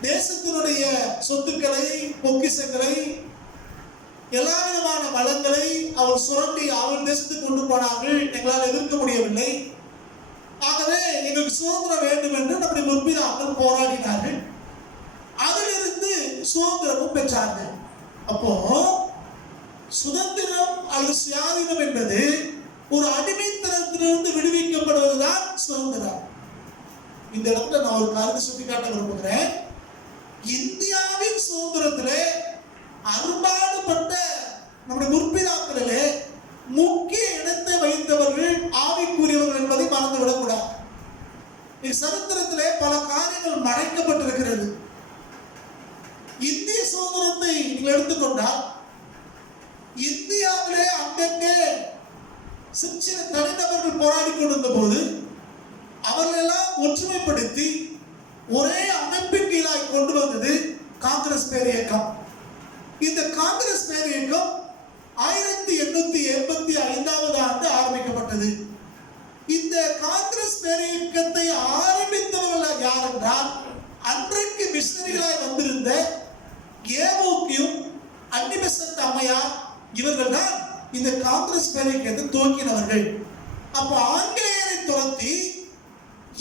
தேசத்தினுடைய சொத்துக்களை, பொக்கிஷங்களை, எல்லா விதமான வளங்களை அவர் சுரண்டி அவர் தேசத்துக்கு கொண்டு போனார்கள். எங்களால் எதிர்க்க முடியவில்லை. ஆகவே எங்களுக்கு சுதந்திரம் வேண்டும் என்று நம்முடைய முற்பிதாக்கள் போராடினார்கள். அதிலிருந்து சுதந்திரமும் பெற்றார்கள். அப்போ சுதந்திரம் அல்லது சுயாதீனம் என்பது ஒரு அடிமைத்தனத்திலிருந்து விடுவிக்கப்படுவதுதான் சுதந்திரம். இந்த இடத்துல நான் ஒரு கருத்து சுட்டிக்காட்ட விரும்புகிறேன். இந்தியாவின் சுதந்திரத்திலே அரும்பாடுபட்ட நம்முடைய முற்பிதாக்களிலே முக்கிய இடத்தை வைத்தவர்கள் ஆவிக்குரியவர்கள் என்பதை மறந்துவிடக்கூடாது. சரித்திரத்திலே பல காரியங்கள் மறைக்கப்பட்டிருக்கிறது. இந்திய சுதந்திரத்தை நீங்கள் எடுத்துக்கொண்டால், இந்தியாவிலே அங்கங்கே சில தனிநபர்கள் போராடி கொண்டிருந்த போது அவர்களெல்லாம் ஒற்றுமைப்படுத்தி ஒரே அமைப்பின் கீழாய் கொண்டு வந்தது காங்கிரஸ் பேரியக்கம். இந்த காங்கிரஸ் பேரியக்கம் 1885 ஆண்டு ஆரம்பிக்கப்பட்டது. இந்த காங்கிரஸ் பேரியக்கத்தை ஆரம்பித்தவர்கள் யார் என்றால், அன்றைக்கு மிஷனரிகளாய் வந்திருந்த ஏவோக்கியும் அன்னிபெசன்ட் அம்மையார், இவர்கள் தான் இந்த காங்கிரஸ் பேரியக்கத்தை துவக்கினவர்கள். அப்போ ஆங்கிலேயரை துரத்தி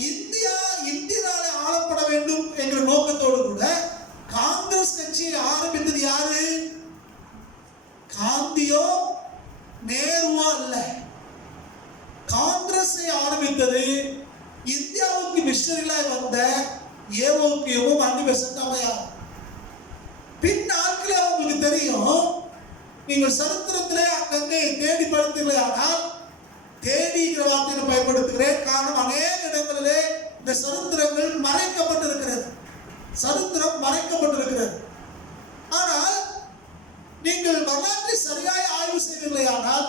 இந்தியா இந்தியாவிலே ஆளப்பட வேண்டும் என்ற நோக்கத்தோடு கூட காங்கிரஸ் கட்சியை ஆரம்பித்தது யாரு? காந்தியோ நேருவோ அல்ல. காங்கிரஸை ஆரம்பித்தது இந்தியாவுக்கு மிஷனரிகளாய் வந்த ஏவோக்கியமும் அன்னிபெசன்ட் அம்மையார். பின் நாட்களில் உங்களுக்கு தெரியும், நீங்கள் சரித்திரத்திலே அங்கங்கே தேடி படுத்தீர்களானால், தேடிங்கிற வார்த்தையை பயன்படுத்துகிறேன். காரணம், அநேக இடங்களிலே இந்த சரித்திரங்கள் மறைக்கப்பட்டிருக்கிறது. சரித்திரம் மறைக்கப்பட்டிருக்கிறது. ஆனால் நீங்கள் வரலாற்றை சரியாய் ஆய்வு செய்வீர்களானால்,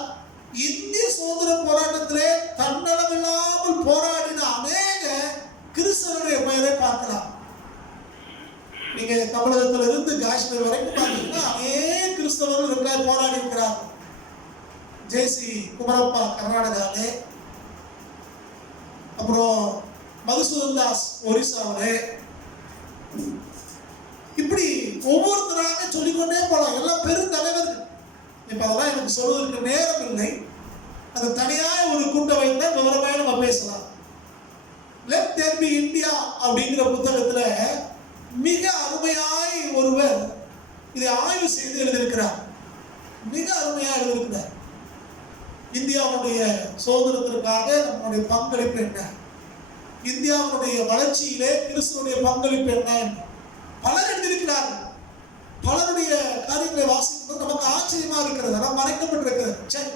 இந்திய சுதந்திர போராட்டத்திலே தன்னலமில்லாமல் போராடின அநேக கிறிஸ்தவருடைய பெயரை பார்க்கலாம். நீங்க தமிழகத்தில் இருந்து காஷ்மீர் வரைக்கும் பார்த்தீங்கன்னா அநேக கிறிஸ்தவர்கள் இருக்கிறார், போராடி இருக்கிறார். ஜேசி குமரப்பா கர்நாடகாவிலே, அப்புறம் மதுசூதன் தாஸ் ஒரிசாவிலே, இப்படி ஒவ்வொருத்தராக சொல்லிக்கொண்டே போலாம். எல்லாம் பெருந்தலைவர்கள். இப்ப அதெல்லாம் எனக்கு சொல்வதற்கு நேரம் இல்லை. அது தனியாக ஒரு கூட்டம் வைத்தால் விவரமாக நம்ம பேசலாம். லெட் தேர் பி இந்தியா அப்படிங்கிற புத்தகத்துல மிக அருமையாய் ஒருவர் இதை ஆய்வு செய்து எழுதியிருக்கிறார். மிக அருமையாக எழுதியிருக்கிறார். இந்தியாவுடைய சுதந்திரத்திற்காக நம்முடைய பங்களிப்பு என்ன, இந்தியாவுடைய வளர்ச்சியிலே கிறிஸ்துவனுடைய பங்களிப்பு என்ன, பலர் எழுதியிருக்கிறார்கள். பலருடைய காரியங்களை வாசிக்கும்போது நமக்கு ஆச்சரியமா இருக்கிறது. அதெல்லாம் மறைக்கப்பட்டிருக்கிறது. சரி,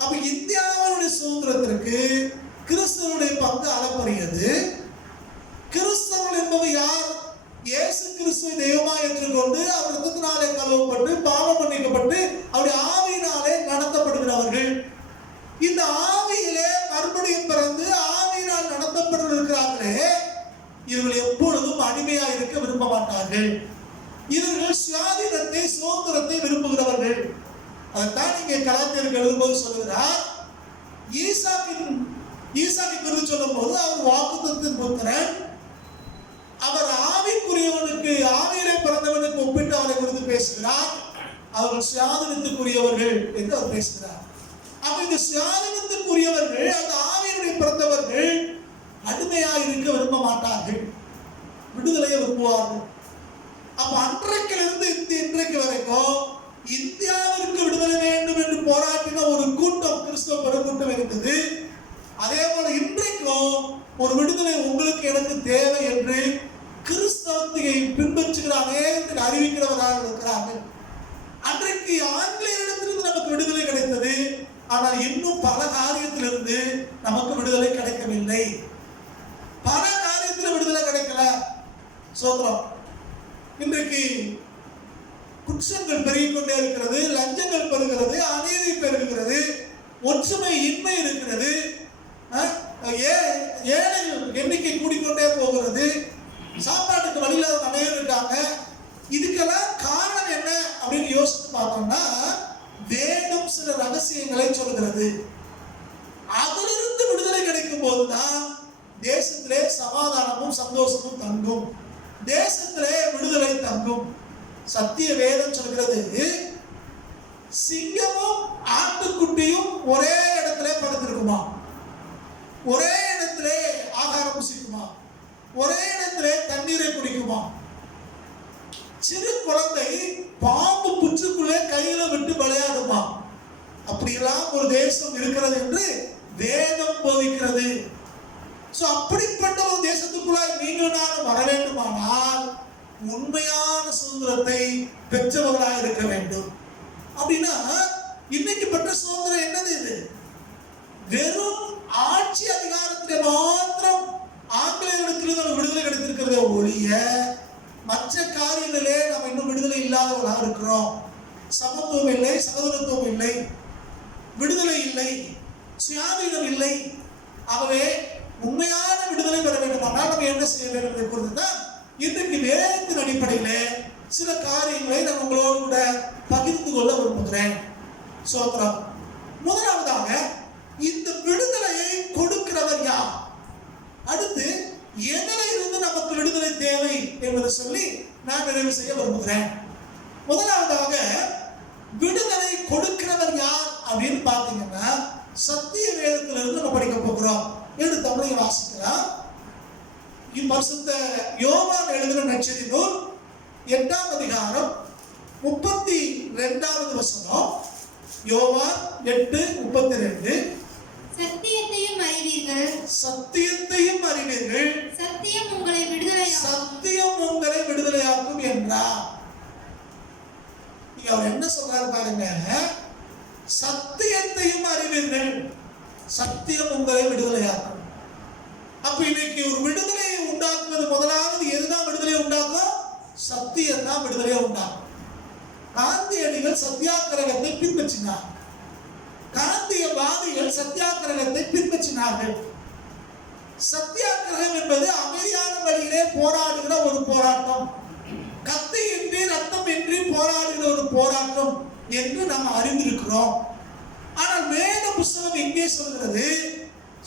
அப்ப இந்தியாவுடைய சுதந்திரத்திற்கு கிறிஸ்துவனுடைய பங்கு அளப்பரியது. கிறிஸ்தவர்கள் என்பது யார்? இயேசு கிறிஸ்துவை தெய்வமாக ஏற்றுக்கொண்டு அவர் ரத்தத்தினாலே கழுவப்பட்டு பாவம் மன்னிக்கப்பட்டு அவருடைய ஆவியினாலே நடத்தப்படுகிறவர்கள். இந்த ஆவியிலே மறுபடியும் பிறந்து ஆவியினால் நடத்தப்பட்டிருக்கிறார்களே, இவர்கள் எப்பொழுதும் அடிமையாக இருக்க விரும்ப மாட்டார்கள். இவர்கள் சுயாதீனத்தை, சுதந்திரத்தை விரும்புகிறவர்கள். அதைத்தான் இங்கே கலாத்தியருக்கு எழுதும்போது சொல்லுகிறார். ஈசாக்கை குறித்து சொல்லும் போது அவர் வாக்குத்தத்தத்தின் புத்திரன், அவர் ஆவிக்குரியவனுக்கு, ஆவியிலே பிறந்தவனுக்கு ஒப்பிட்டு அவரை குறித்து பேசுகிறார். அவர்கள் சுயாதீனத்துக்குரியவர்கள் என்று அவர் பேசுகிறார். அப்ப இந்த சுயாதீனத்துக்குரியவர்கள், அந்த ஆவியினுடைய பிறந்தவர்கள் அடிமையாக இருக்க விரும்ப மாட்டார்கள், விடுதலையை விரும்புவார்கள். அப்ப அன்றைக்கிலிருந்து இன்றைக்கு வரைக்கும் இந்தியாவிற்கு விடுதலை வேண்டும் என்று போராட்டின ஒரு கூட்டம், கிறிஸ்தவ பெருங்கூட்டம் இருந்தது. அதே போல இன்றைக்கும் ஒரு விடுதலை உங்களுக்கு எனக்கு தேவை என்று கிறிஸ்தவத்தை பின்பற்றுகிற அநேகத்தில் அறிவிக்கிறவராக இருக்கிறார்கள். அன்றைக்கு ஆங்கிலேயரிடத்திலிருந்து நமக்கு விடுதலை கிடைத்தது. ஆனால் இன்னும் பல காரியத்திலிருந்து நமக்கு விடுதலை கிடைக்கவில்லை. பல காரியத்தில் விடுதலை கிடைக்கல. சோதரம். இன்றைக்கு குற்றங்கள் பெருகிக் கொண்டே இருக்கிறது, லஞ்சங்கள் பெருகிறது, அநீதி பெருகிறது, ஒற்றுமை இன்மை இருக்கிறது, ஏழைகள் எண்ணிக்கை கூடிக்கொண்டே போகிறது, சாப்பாட்டுக்கு வழியில்லாத அநேகர் இருக்காங்க. இதுக்கெல்லாம் காரணம் என்ன அப்படின்னு யோசித்து பார்த்தோம்னா வேதம் சில ரகசியங்களை சொல்கிறது. அதிலிருந்து விடுதலை கிடைக்கும் போதுதான் தேசத்திலே சமாதானமும் சந்தோஷமும் தங்கும், தேசத்திலே விடுதலை தங்கும். சத்திய வேதம் சொல்கிறது, சிங்கமும் ஆட்டுக்குட்டியும் ஒரே இடத்துல படுத்திருக்குமா, ஒரே இடத்திலே ஆகாரம் புசிக்குமா, ஒரே இடத்திலே தண்ணீரை குடிக்குமா, சிறு குழந்தை பாம்பு புற்றுக்குள்ளே கையில விட்டு விளையாடுமா, அப்படியெல்லாம் ஒரு தேசம் இருக்கிறது என்று வேதம் போதிக்கிறது. அப்படிப்பட்ட ஒரு தேசத்துக்குள்ளாய் நீங்கள் நானும் வர வேண்டுமானால் உண்மையான சுதந்திரத்தை பெற்றவர்களாக இருக்க வேண்டும். அப்படின்னா இன்னைக்கு பெற்ற சுதந்திரம் என்னது? இது வெறும் ஆட்சி அதிகாரத்திலே மாத்திரம் ஆங்கிலேயர்களுக்கு நம்ம விடுதலை கிடைத்திருக்கிறத ஒழிய மற்ற காரியங்களே நம்ம இன்னும் விடுதலை இல்லாதவர்களாக இருக்கிறோம். சமத்துவம் இல்லை, சகோதரத்துவம் இல்லை, விடுதலை இல்லை, சுயாதீனம் இல்லை. ஆகவே உண்மையான விடுதலை பெற வேண்டுமானால் நம்ம என்ன செய்ய வேண்டும் என்பதை பொறுத்துதான் இன்றைக்கு வேதத்தின் அடிப்படையில் சில காரியங்களை நான் உங்களோடு கூட பகிர்ந்து கொள்ள விரும்புகிறேன். சோத்ரம். முதலாவதாக இந்த விடுதலையை கொடுக்கிறவர் யார், அடுத்து எதில இருந்து நமக்கு விடுதலை தேவை என்பதை சொல்லி நான் நிறைவு செய்ய விரும்புகிறேன். முதலாவதாக விடுதலை கொடுக்கிறவர் யார் அப்படின்னு பார்த்தீங்கன்னா சத்திய வேதத்திலிருந்து நம்ம படிக்க போகிறோம். என்று தமிழை வாசிக்கலாம். பரிசுத்த யோவான் எழுதின நற்செய்தி நூல் 8ஆம் அதிகாரம் 32வது வசனம். யோவான் 8:32. சத்தியத்தையும் அறிவீர்கள், சத்தியத்தையும் அறிவீர்கள், சத்தியம் உங்களை விடுதலையாக்கும், சத்தியம் உங்களை விடுதலையாக்கும் என்றார். அவர் என்ன சொல்றாரு பாருங்க, சத்தியத்தையும் அறிவீர்கள், சத்தியம் உங்களை விடுதலையாக்கும். அப்ப இன்னைக்கு ஒரு விடுதலையை உண்டாக்குவது முதலாவது எதுதான் விடுதலையை உண்டாக்கும்? சத்தியம் தான் விடுதலையை உண்டாக்கும். காந்தியடிகள் சத்தியாகிரகத்தை பின்பற்றினார், காந்தியவாதிகள் சத்தியாகிரகத்தை பின்பற்றினார்கள். சத்தியாகிரகம் என்பது அமைதியான வழியிலே போராடுகிற ஒரு போராட்டம், கத்தியின்றி ரத்தம் இன்றி போராடுகிற ஒரு போராட்டம் என்று நாம் அறிந்திருக்கிறோம். ஆனால் வேத புஸ்தகம் எங்கே சொல்கிறது,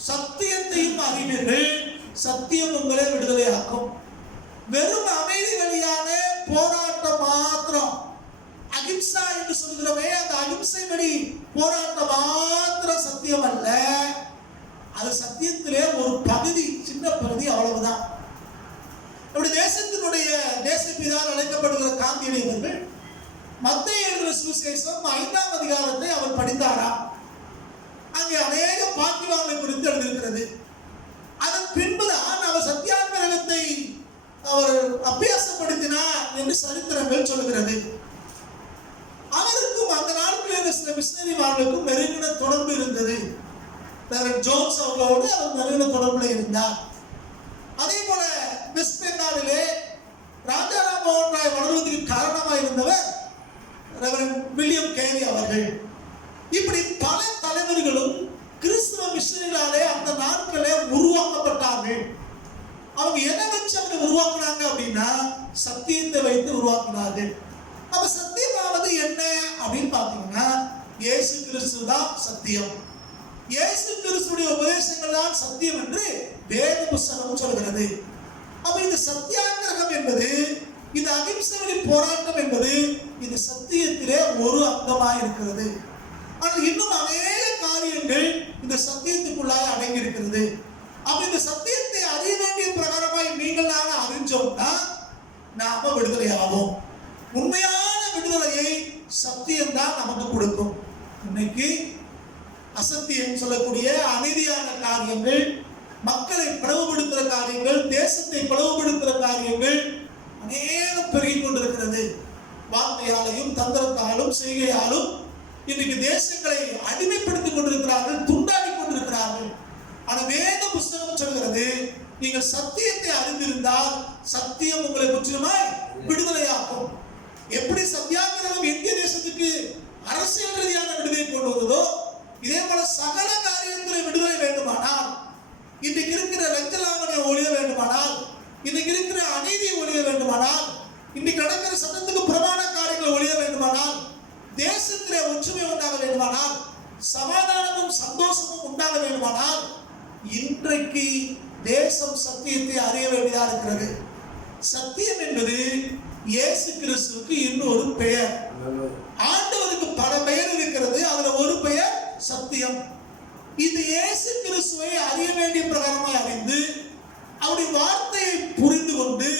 சத்தியத்தையும் அறிவீர்கள், சத்தியம் உங்களை விடுதலையாக்கும். வெறும் அமைதி வழியான போராட்டம் மாத்திரம், அகிம்சா என்று சொல்கிறோமே, அந்த அகிம்சை வழி போராட்டம் மாத்திரம் சத்தியம் அல்ல. அது சத்தியத்திலே ஒரு பகுதி, சின்ன பகுதி, அவ்வளவுதான். நம்முடைய தேசத்தினுடைய தேசப்பிதால் அழைக்கப்படுகிற காந்தியடிகள் மத்தேயு எழுதின சுவிசேஷம் 5ஆம் அதிகாரத்தை அவர் படித்தாராம். அங்கே அநேக பாக்கியங்களை குறித்து எழுதியிருக்கிறது. அதன் பின்புதான் அவர் சத்தியாகிரகத்தை அவர் அபியாசப்படுத்தினார் என்று சரித்திரங்கள் சொல்லுகிறது. அவருக்கும் அந்த நாட்களில் சில மிஷனரிமார்களுக்கும் நெருங்கின தொடர்பு இருந்தது. ஜோன்ஸ் அவர்களோடு அவர் நெருங்கின தொடர்புல இருந்தார். அதே போல வெஸ்ட் பெங்காலிலே ராஜாராம் மோகன் ராய் வளர்வதற்கு காரணமாக இருந்தவர் ரெவரண்ட் வில்லியம் கேரி அவர்கள். இப்படி பல தலைவர்களும் கிறிஸ்தவ மிஷனரிகளாலே அந்த நாட்களே உருவாக்கப்பட்டார்கள். அவங்க எதை வச்சு அவங்க உருவாக்குனாங்க அப்படின்னா சத்தியத்தை வைத்து உருவாக்கினார்கள். அப்ப சத்தியமாவது என்ன அப்படின்னு பார்த்தீங்கன்னா இயேசு கிறிஸ்து தான் சத்தியம், இயேசு கிறிஸ்துடைய உபதேசங்கள் தான் சத்தியம் என்று வேத புஸ்தகம் சொல்கிறது. அப்ப இந்த சத்தியாகிரகம் என்பது, இந்த அகிம்சை போராட்டம் என்பது இந்த சத்தியத்திலே ஒரு அங்கமாக இருக்கிறது. ஆனால் இன்னும் அநேக காரியங்கள் இந்த சத்தியத்துக்குள்ளாக அடங்கி இருக்கிறது. அப்ப இந்த சத்தியத்தை அறிய வேண்டிய பிரகாரமாய் நீங்கள் நானும் அறிஞ்சோம்னா நாம விடுதலை ஆகும். உண்மையான விடுதலையை சத்தியம் தான் நமக்கு கொடுக்கும். இன்னைக்கு அசத்தியம் சொல்லக்கூடிய அநீதியான காரியங்கள், மக்களை பிளவுபடுத்த காரியங்கள், தேசத்தை பிளவுபடுத்துகிற காரியங்கள் அநேகம் பெருகிக் கொண்டிருக்கிறது. வார்த்தையாலையும் தந்திரத்தாலும் செய்கையாலும் இன்னைக்கு தேசங்களை அடிமைப்படுத்திக் கொண்டிருக்கிறார்கள், துண்டாடி கொண்டிருக்கிறார்கள். ஆனா வேத புஸ்தகம் சொல்கிறது, நீங்கள் சத்தியத்தை அறிந்திருந்தால் சத்தியம் உங்களை முற்றிலுமாய் விடுதலையாக்கும். எப்படி சத்தியாகிரகம் இந்திய தேசத்துக்கு அரசியல் ரீதியான விடுதலை கொண்டு வந்ததோ, இதே போல சகல காரியங்களை விடுதலை வேண்டுமானால், இன்றைக்கு இருக்கிற லஞ்ச லாவணியம் ஒழிய வேண்டுமானால், இன்னைக்கு இருக்கிற அநீதி ஒழிய வேண்டுமானால், இன்னைக்கு நடக்கிற சட்டத்துக்கு பிரமாண காரியங்கள் ஒழிய வேண்டுமானால், தேசத்திலே ஒற்றுமை உண்டாக வேண்டுமானால், சமாதானமும் சந்தோஷமும் உண்டாக வேண்டுமானால், இன்றைக்கு தேசம் சத்தியத்தை அறிய வேண்டியதா இருக்கிறது. சத்தியம் என்பது இயேசு கிறிஸ்துவுக்கு இன்னொரு பெயர். ஆண்டவருக்கு பல பெயர் இருக்கிறது, அதுல ஒரு பெயர் சத்தியம். இது இயேசு கிறிஸ்துவை அறிய வேண்டிய பிரகாரமாக அறிந்து அவருடைய வார்த்தையை புரிந்து கொண்டு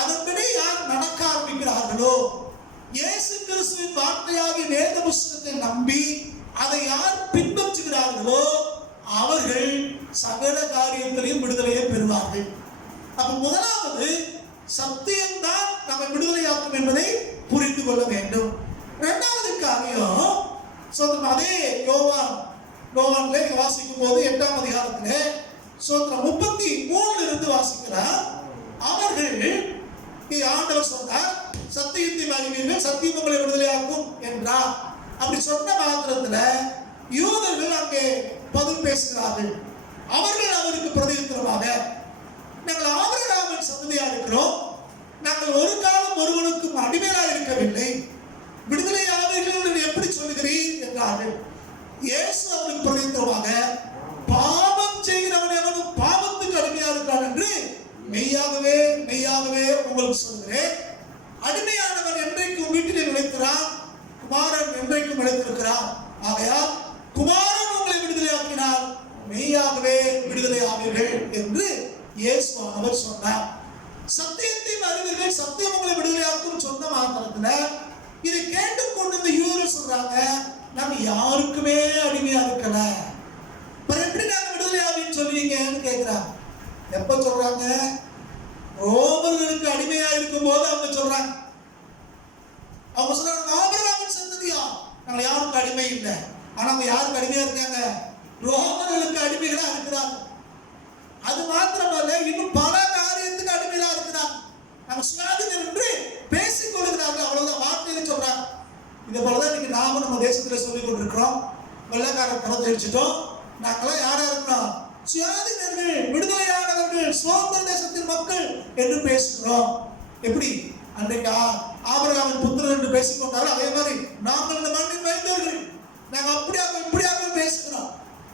அதன்படி யார் நடக்க ஆரம்பிக்கிறார்களோ, இயேசு கிறிஸ்துவின் வார்த்தையாகிய வேத புஸ்தகத்தை நம்பி அதை யார் பின்பற்றுகிறார்களோ அவர்கள் சகல காரியங்களையும் விடுதலையை பெறுவார்கள். அப்ப முதலாவது சத்தியம்தான் நம்மை விடுதலையாக்கும் என்பதை புரிந்து கொள்ள வேண்டும். இரண்டாவது காரியம், அதே யோவான்ல வாசிக்கும் போது 8ஆம் அதிகாரத்திலே 33 இருந்து வாசிக்கிறார். அவர்கள் ஆண்டவர் சொன்னார், சத்தியத்தை அறிவீர்கள், சத்தியம் உங்களை விடுதலையாக்கும் என்றார். அப்படி சொன்ன மாத்திரத்துல யூதர்கள் அங்கே பதில் பேசுகிறார்கள். அவர்கள் அவருக்கு பிரதியுத்தரமாக, நாங்கள் ஆபிரகாமின் சந்ததியா இருக்கிறோம், நாங்கள் ஒரு காலம் ஒருவனுக்கும் அடிமையாக இருக்கவில்லை, விடுதலை ஆவீர்கள் என்று எப்படி சொல்கிறீர் என்றார்கள். இயேசு அவருக்கு பிரதியுத்தரமாக, பாவம் செய்கிறவன் எவனும் பாவத்துக்கு அடிமையா இருக்கிறான் என்று மெய்யாகவே மெய்யாகவே உங்களுக்கு சொல்கிறேன். அடிமையானவன் என்றைக்கும் வீட்டிலே நிலைக்கிறான், குமாரன் என்றைக்கும் நிலைத்திருக்கிறான். ஆகையால் குமாரன் உங்களை விடுதலையாக்கினார், மெய்யாகவே விடுதலை ஆவீர்கள் என்று இயேசு அவர் சொன்னார். சத்தியத்தை அறிவீர்கள், சத்தியம் உங்களை விடுதலையாக்கும் சொன்ன மாத்திரத்துல இதை கேட்டுக்கொண்டு இந்த யூதர்கள் சொல்றாங்க, நம்ம யாருக்குமே அடிமையா இருக்கல, எப்படி நாங்க விடுதலை ஆவீன்னு சொல்லுவீங்கன்னு கேட்கிறாங்க. எப்ப சொல்றாங்க? ரோமர்களுக்கு அடிமையா இருக்கும் போது அவங்க சொல்றாங்க. அவங்க சொல்றாங்க, ஆபிரகாமின் சந்ததியா, நாங்க யாருக்கும் அடிமை இல்லை. ஆனா அவங்க யாருக்கு அடிமையா இருக்காங்க? ரோமர்களுக்கு அடிமைகளா இருக்கிறாங்க. அது மாத்திரமல்ல, இன்னும் பல காரியத்துக்கு அடிமையா இருக்கிறாங்க. நம்ம சுயாதீனம் என்று பேசிக் கொள்கிறார்கள். அவ்வளவுதான், வார்த்தையில சொல்றாங்க. இதை போலதான் இன்னைக்கு நாம நம்ம தேசத்துல சொல்லிக் கொண்டிருக்கிறோம். வெள்ளக்கார பணத்தை அடிச்சிட்டோம், நாங்களாம் யாரா இருக்கிறோம்? சுயாதீனர்கள், விடுதலையானவர்கள், சுதந்திர தேசத்தின் மக்கள் என்று பேசுகிறோம். எப்படி அன்றைக்கு ஆபிரகாமின் புத்திரர் என்று பேசிக்கொண்டாலும் அதே மாதிரி நாங்கள் இந்த மண்ணின் மைந்தர்கள், நாங்க அப்படியாக இப்படியாக பேசுகிறோம்.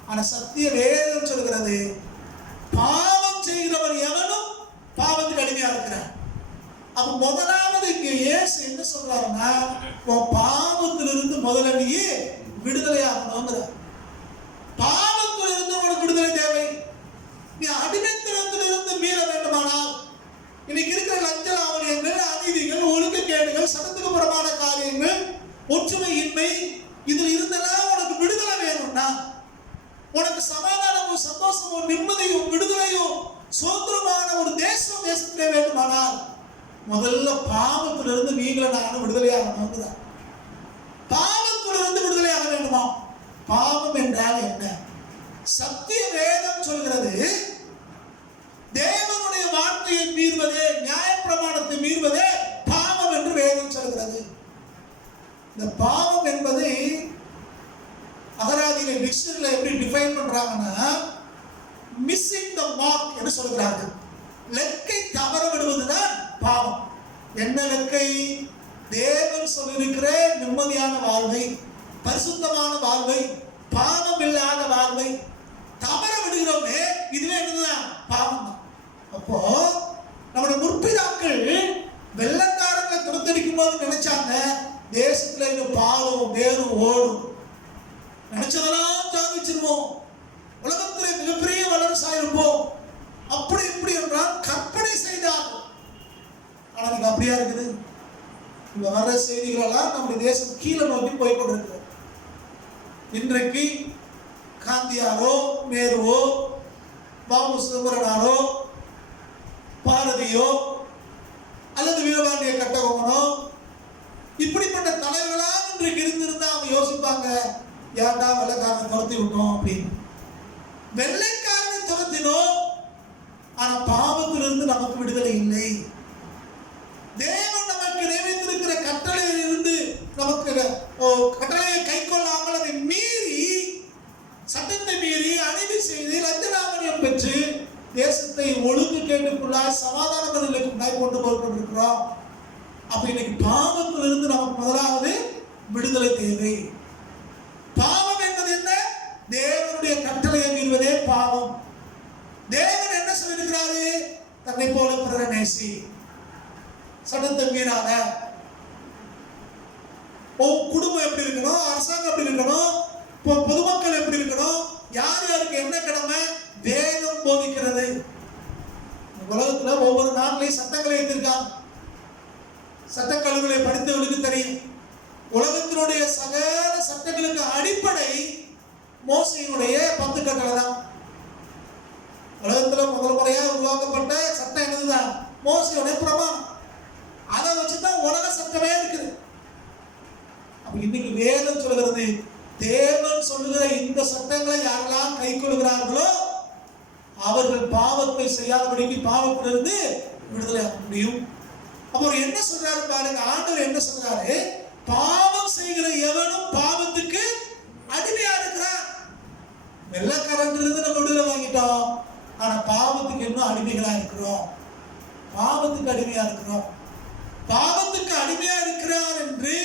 ஆனா சத்திய வேதம் சொல்கிறது, பாவம் செய்கிறவன் எவனும் பாவத்துக்கு அடிமையா இருக்கிறான். அப்ப முதலாவது இங்க இயேசு என்ன சொல்றாருன்னா, பாவத்திலிருந்து முதல்ல நீ விடுதலையாகணுங்கிற. பாவத்திலிருந்து உனக்கு விடுதலை தேவை. நீ அடிமைத்தனத்திலிருந்து மீற வேண்டுமானால், இன்னைக்கு இருக்கிற லஞ்ச லாவணியங்கள், அநீதிகள், ஒழுக்கக்கேடுகள், சட்டத்துக்கு புறமான காரியங்கள், ஒற்றுமையின்மை, இதில் இருந்தெல்லாம் உனக்கு விடுதலை வேணும்னா, உனக்கு சமாதானமும் சந்தோஷமும் நிம்மதியும் விடுதலையும் சுதந்திரமான ஒரு தேசத்திலே வேண்டுமானால் முதல்ல பாவத்திலிருந்து நீங்கள நானும் விடுதலையாக. பாவத்திலிருந்து விடுதலையாக வேண்டுமா? பாவம் என்றால் என்ன? சத்திய வேதம் சொல்கிறது, தேவனுடைய வார்த்தையை மீறுவதே, நியாயப்பிரமாணத்தை மீறுவதே பாவம் என்று வேதம் சொல்கிறது. இந்த பாவம் என்பதை அகராதியில டிக்ஷனரியில எப்படி டிஃபைன் பண்றாங்கன்னா, மிஸ்ஸிங் த மார்க் என்று சொல்கிறார்கள். லெக்கை தவற விடுவதுதான் பாவம். என்ன லெக்கை? தேவன் சொல்லியிருக்கிற நிம்மதியான வாழ்வை, பரிசுத்தமான வாழ்வை, பாவம் இல்லாத வாழ்வை தவற விடுகிறோமே, இதுவே என்னதுதான்? பாவம் தான். அப்போ நம்முடைய முற்பிதாக்கள் வெள்ளக்காரங்களை துரத்தடிக்கும் போது நினைச்சாங்க, தேசத்துல இன்னும் பாவம் வேறும் ஓடும், நினைச்சதெல்லாம் சாதிச்சிருவோம், உலகத்துல மிகப்பெரிய வளர்ச்சி ஆயிருப்போம், அப்படி இப்படி என்றால் கற்பனை செய்தார். ஆனா நீங்க அப்படியா இருக்குது? இங்க வர்ற செய்திகளெல்லாம் நம்முடைய தேசம் கீழே நோக்கி போய் கொண்டிருக்கிறது. இன்றைக்கு காந்தியாரோ, நேருவோ, பாபு சிதம்பரனாரோ, காந்தியோ அல்லது வீரபாண்டிய கட்டபொம்மனோ இப்படிப்பட்ட தலைவர்களா இன்றைக்கு இருந்திருந்தா அவங்க யோசிப்பாங்க, ஏன்டா வெள்ளைக்காரனை துரத்தி விட்டோம் அப்படின்னு. வெள்ளைக்காரனை துரத்தினோம், ஆனா பாவத்திலிருந்து நமக்கு விடுதலை இல்லை. தேவன் நமக்கு நியமித்திருக்கிற கட்டளையில் இருந்து நமக்கு கட்டளையை கை கொள்ளாமல் அதை மீறி, சட்டத்தை மீறி அநீதி செய்து லஞ்சலாமணியம் பெற்று தேசத்தை ஒழுங்கு கேட்டுக்குள்ளாய் சமாதான நிலைக்குள்ளாய் கொண்டு போய்கொண்டிருக்கிறோம். அப்ப இன்னைக்கு பாவத்திலிருந்து நமக்கு முதலாவது விடுதலை தேவை. பாவம் என்பது என்ன? தேவனுடைய கட்டளையை மீறுவதே பாவம். தேவன் என்ன சொல்லியிருக்கிறாரு? தன்னை போல பிறரை நேசி, சட்டத்தை மீறாத. குடும்பம் எப்படி இருக்கணும், அரசாங்கம் எப்படி இருக்கணும், பொதுமக்கள் எப்படி இருக்கணும், யார் யாருக்கு என்ன கடமை வேதம் போதிக்கிறது. உலகத்துல ஒவ்வொரு நாட்டிலையும் சட்டங்களை வைத்திருக்காங்க. சட்டக்கல்விகளை படித்தவர்களுக்கு தெரியும். உலகத்தினுடைய சகல சட்டங்களுக்கு அடிப்படை மோசையினுடைய 10 கட்டளை தான். உலகத்துல முதல் முறையா உருவாக்கப்பட்ட சட்டம் என்னதுதான்? மோசையுடைய பிரமாணம். அதை வச்சுதான் உலக சட்டமே இருக்குது. அப்ப இன்னைக்கு வேதம் சொல்கிறது, தேவன் சொல்லுகிற இந்த சட்டங்களை யாரெல்லாம் கை கொள்கிறார்களோ அவர்கள் பாவத்தை செய்யாதபடிக்கு பாவத்திலிருந்து விடுதலை ஆக முடியும். அப்ப என்ன சொல்றாரு பாருங்க, ஆண்டவர் என்ன சொல்றாரு? பாவம் செய்கிற எவனும் பாவத்துக்கு அடிமையா இருக்கிறான். வெள்ளக்காரன்றது நம்ம விடுதலை வாங்கிட்டோம், ஆனா பாவத்துக்கு இன்னும் அடிமைகளா இருக்கிறோம். பாவத்துக்கு அடிமையா இருக்கிறோம். பாவத்துக்கு அடிமையா இருக்கிறார் என்று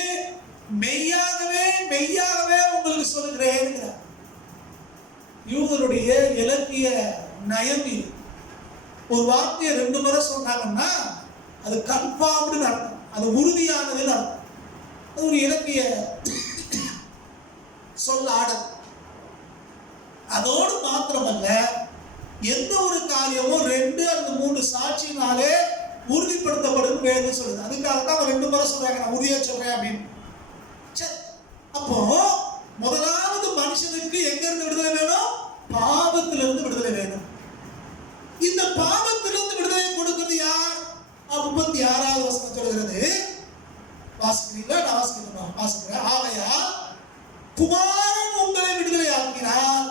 மெய்யாகவே மெய்யாகவே உங்களுக்கு சொல்லுகிறேன். யூதருடைய இலக்கிய நயம் இது. ஒரு வார்த்தையை 2 முறை சொன்னாங்கன்னா அது கன்ஃபார்ம்டு அர்த்தம், அது உறுதியானதுன்னு அர்த்தம். அது ஒரு இலக்கிய சொல் ஆடல். அதோடு மாத்திரமல்ல, எந்த ஒரு காரியமும் 2 அல்லது 3 சாட்சியினாலே உறுதிப்படுத்தப்படும் வேதம் சொல்லுது. அதுக்காக தான் 2 முறை சொல்றாங்க, நான் உறுதியா சொல்றேன் அப்படின்னு. அப்போ முதலாவது மனுஷனுக்கு எங்க இருந்து விடுதலை வேணும்? பாவத்திலிருந்து விடுதலை வேணும். இந்த பாவத்திலிருந்து விடுதலை கொடுக்கிறது யார்? 36வது வசனம் சொல்கிறது. வாசிக்கிறீங்களா? நான் வாசிக்கிறேன். ஆகையால் குமாரன் உங்களை விடுதலை ஆக்கினார்,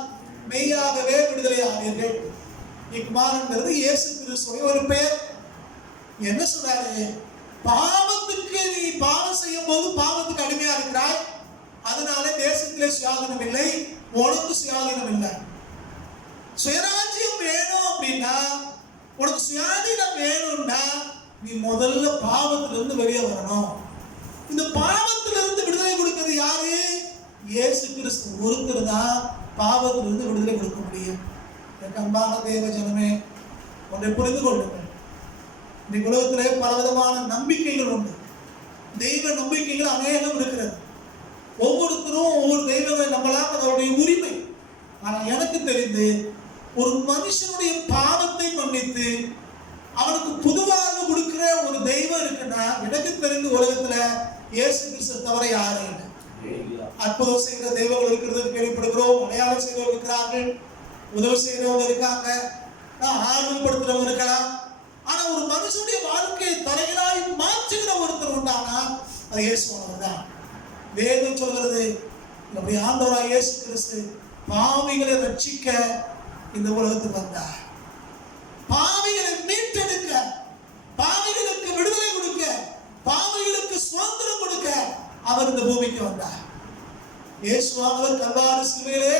மெய்யாகவே விடுதலை ஆவீர்கள். குமாரன்கிறது இயேசு கிறிஸ்துவின் ஒரு பெயர். என்ன சொல்றாரு? பாவத்துக்கு நீ பாவம் செய்யும் போது பாவத்துக்கு அடிமையா இருக்கிறாய், அதனால தேசத்திலே சுயாதீனம் இல்லை, உனக்கு சுயாதீனம் இல்லை. சுயராஜ்யம் வேணும் அப்படின்னா, உனக்கு சுயாதீனம் வேணும்னா நீ முதல்ல பாவத்திலிருந்து வெளியே வரணும். இந்த பாவத்திலிருந்து விடுதலை கொடுக்கிறது யாரு? இயேசு கிறிஸ்து ஒருத்தர் தான் பாவத்திலிருந்து விடுதலை கொடுக்க முடியும். அன்பான தேவ ஜனமே, ஒன்றை புரிந்து கொள்ளுங்கள். இந்த உலகத்திலே பலவிதமான நம்பிக்கைகள் உண்டு. தெய்வ நம்பிக்கைகள் அநேகம் இருக்கிறது. ஒவ்வொருத்தரும் ஒவ்வொரு தெய்வங்களை நம்பலாம், அதனுடைய உரிமை. ஆனால் எனக்கு தெரிந்து ஒரு மனுஷனுடைய பாவத்தை மன்னித்து அவனுக்கு புது வாழ்வு கொடுக்கிற ஒரு தெய்வம் இருக்குன்னா, எனக்கு தெரிந்து உலகத்துல இயேசு கிறிஸ்து தவிர யாரும் இல்லை. அற்புதம் செய்கிற தெய்வங்கள் இருக்கிறது கேள்விப்படுகிறோம். அடையாளம் செய்கிறவங்க இருக்கிறார்கள், உதவி செய்கிறவங்க இருக்காங்க, ஆர்வப்படுத்துறவங்க இருக்கலாம். ஆனா ஒரு மனுஷனுடைய வாழ்க்கையை தலைகளாய் மாற்றுகிற ஒருத்தர் உண்டானா அது இயேசுவானவர் தான். வேதம் சொல்கிறது, நம்முடைய ஆண்டவராய் இயேசு கிறிஸ்து பாவிகளை ரட்சிக்க இந்த உலகத்துக்கு வந்தார். பாவிகளை மீட்டெடுக்க, பாவிகளுக்கு விடுதலை கொடுக்க, பாவிகளுக்கு சுதந்திரம் கொடுக்க அவர் இந்த பூமிக்கு வந்தார். இயேசுவானவர் கல்வாரி சிலுவையிலே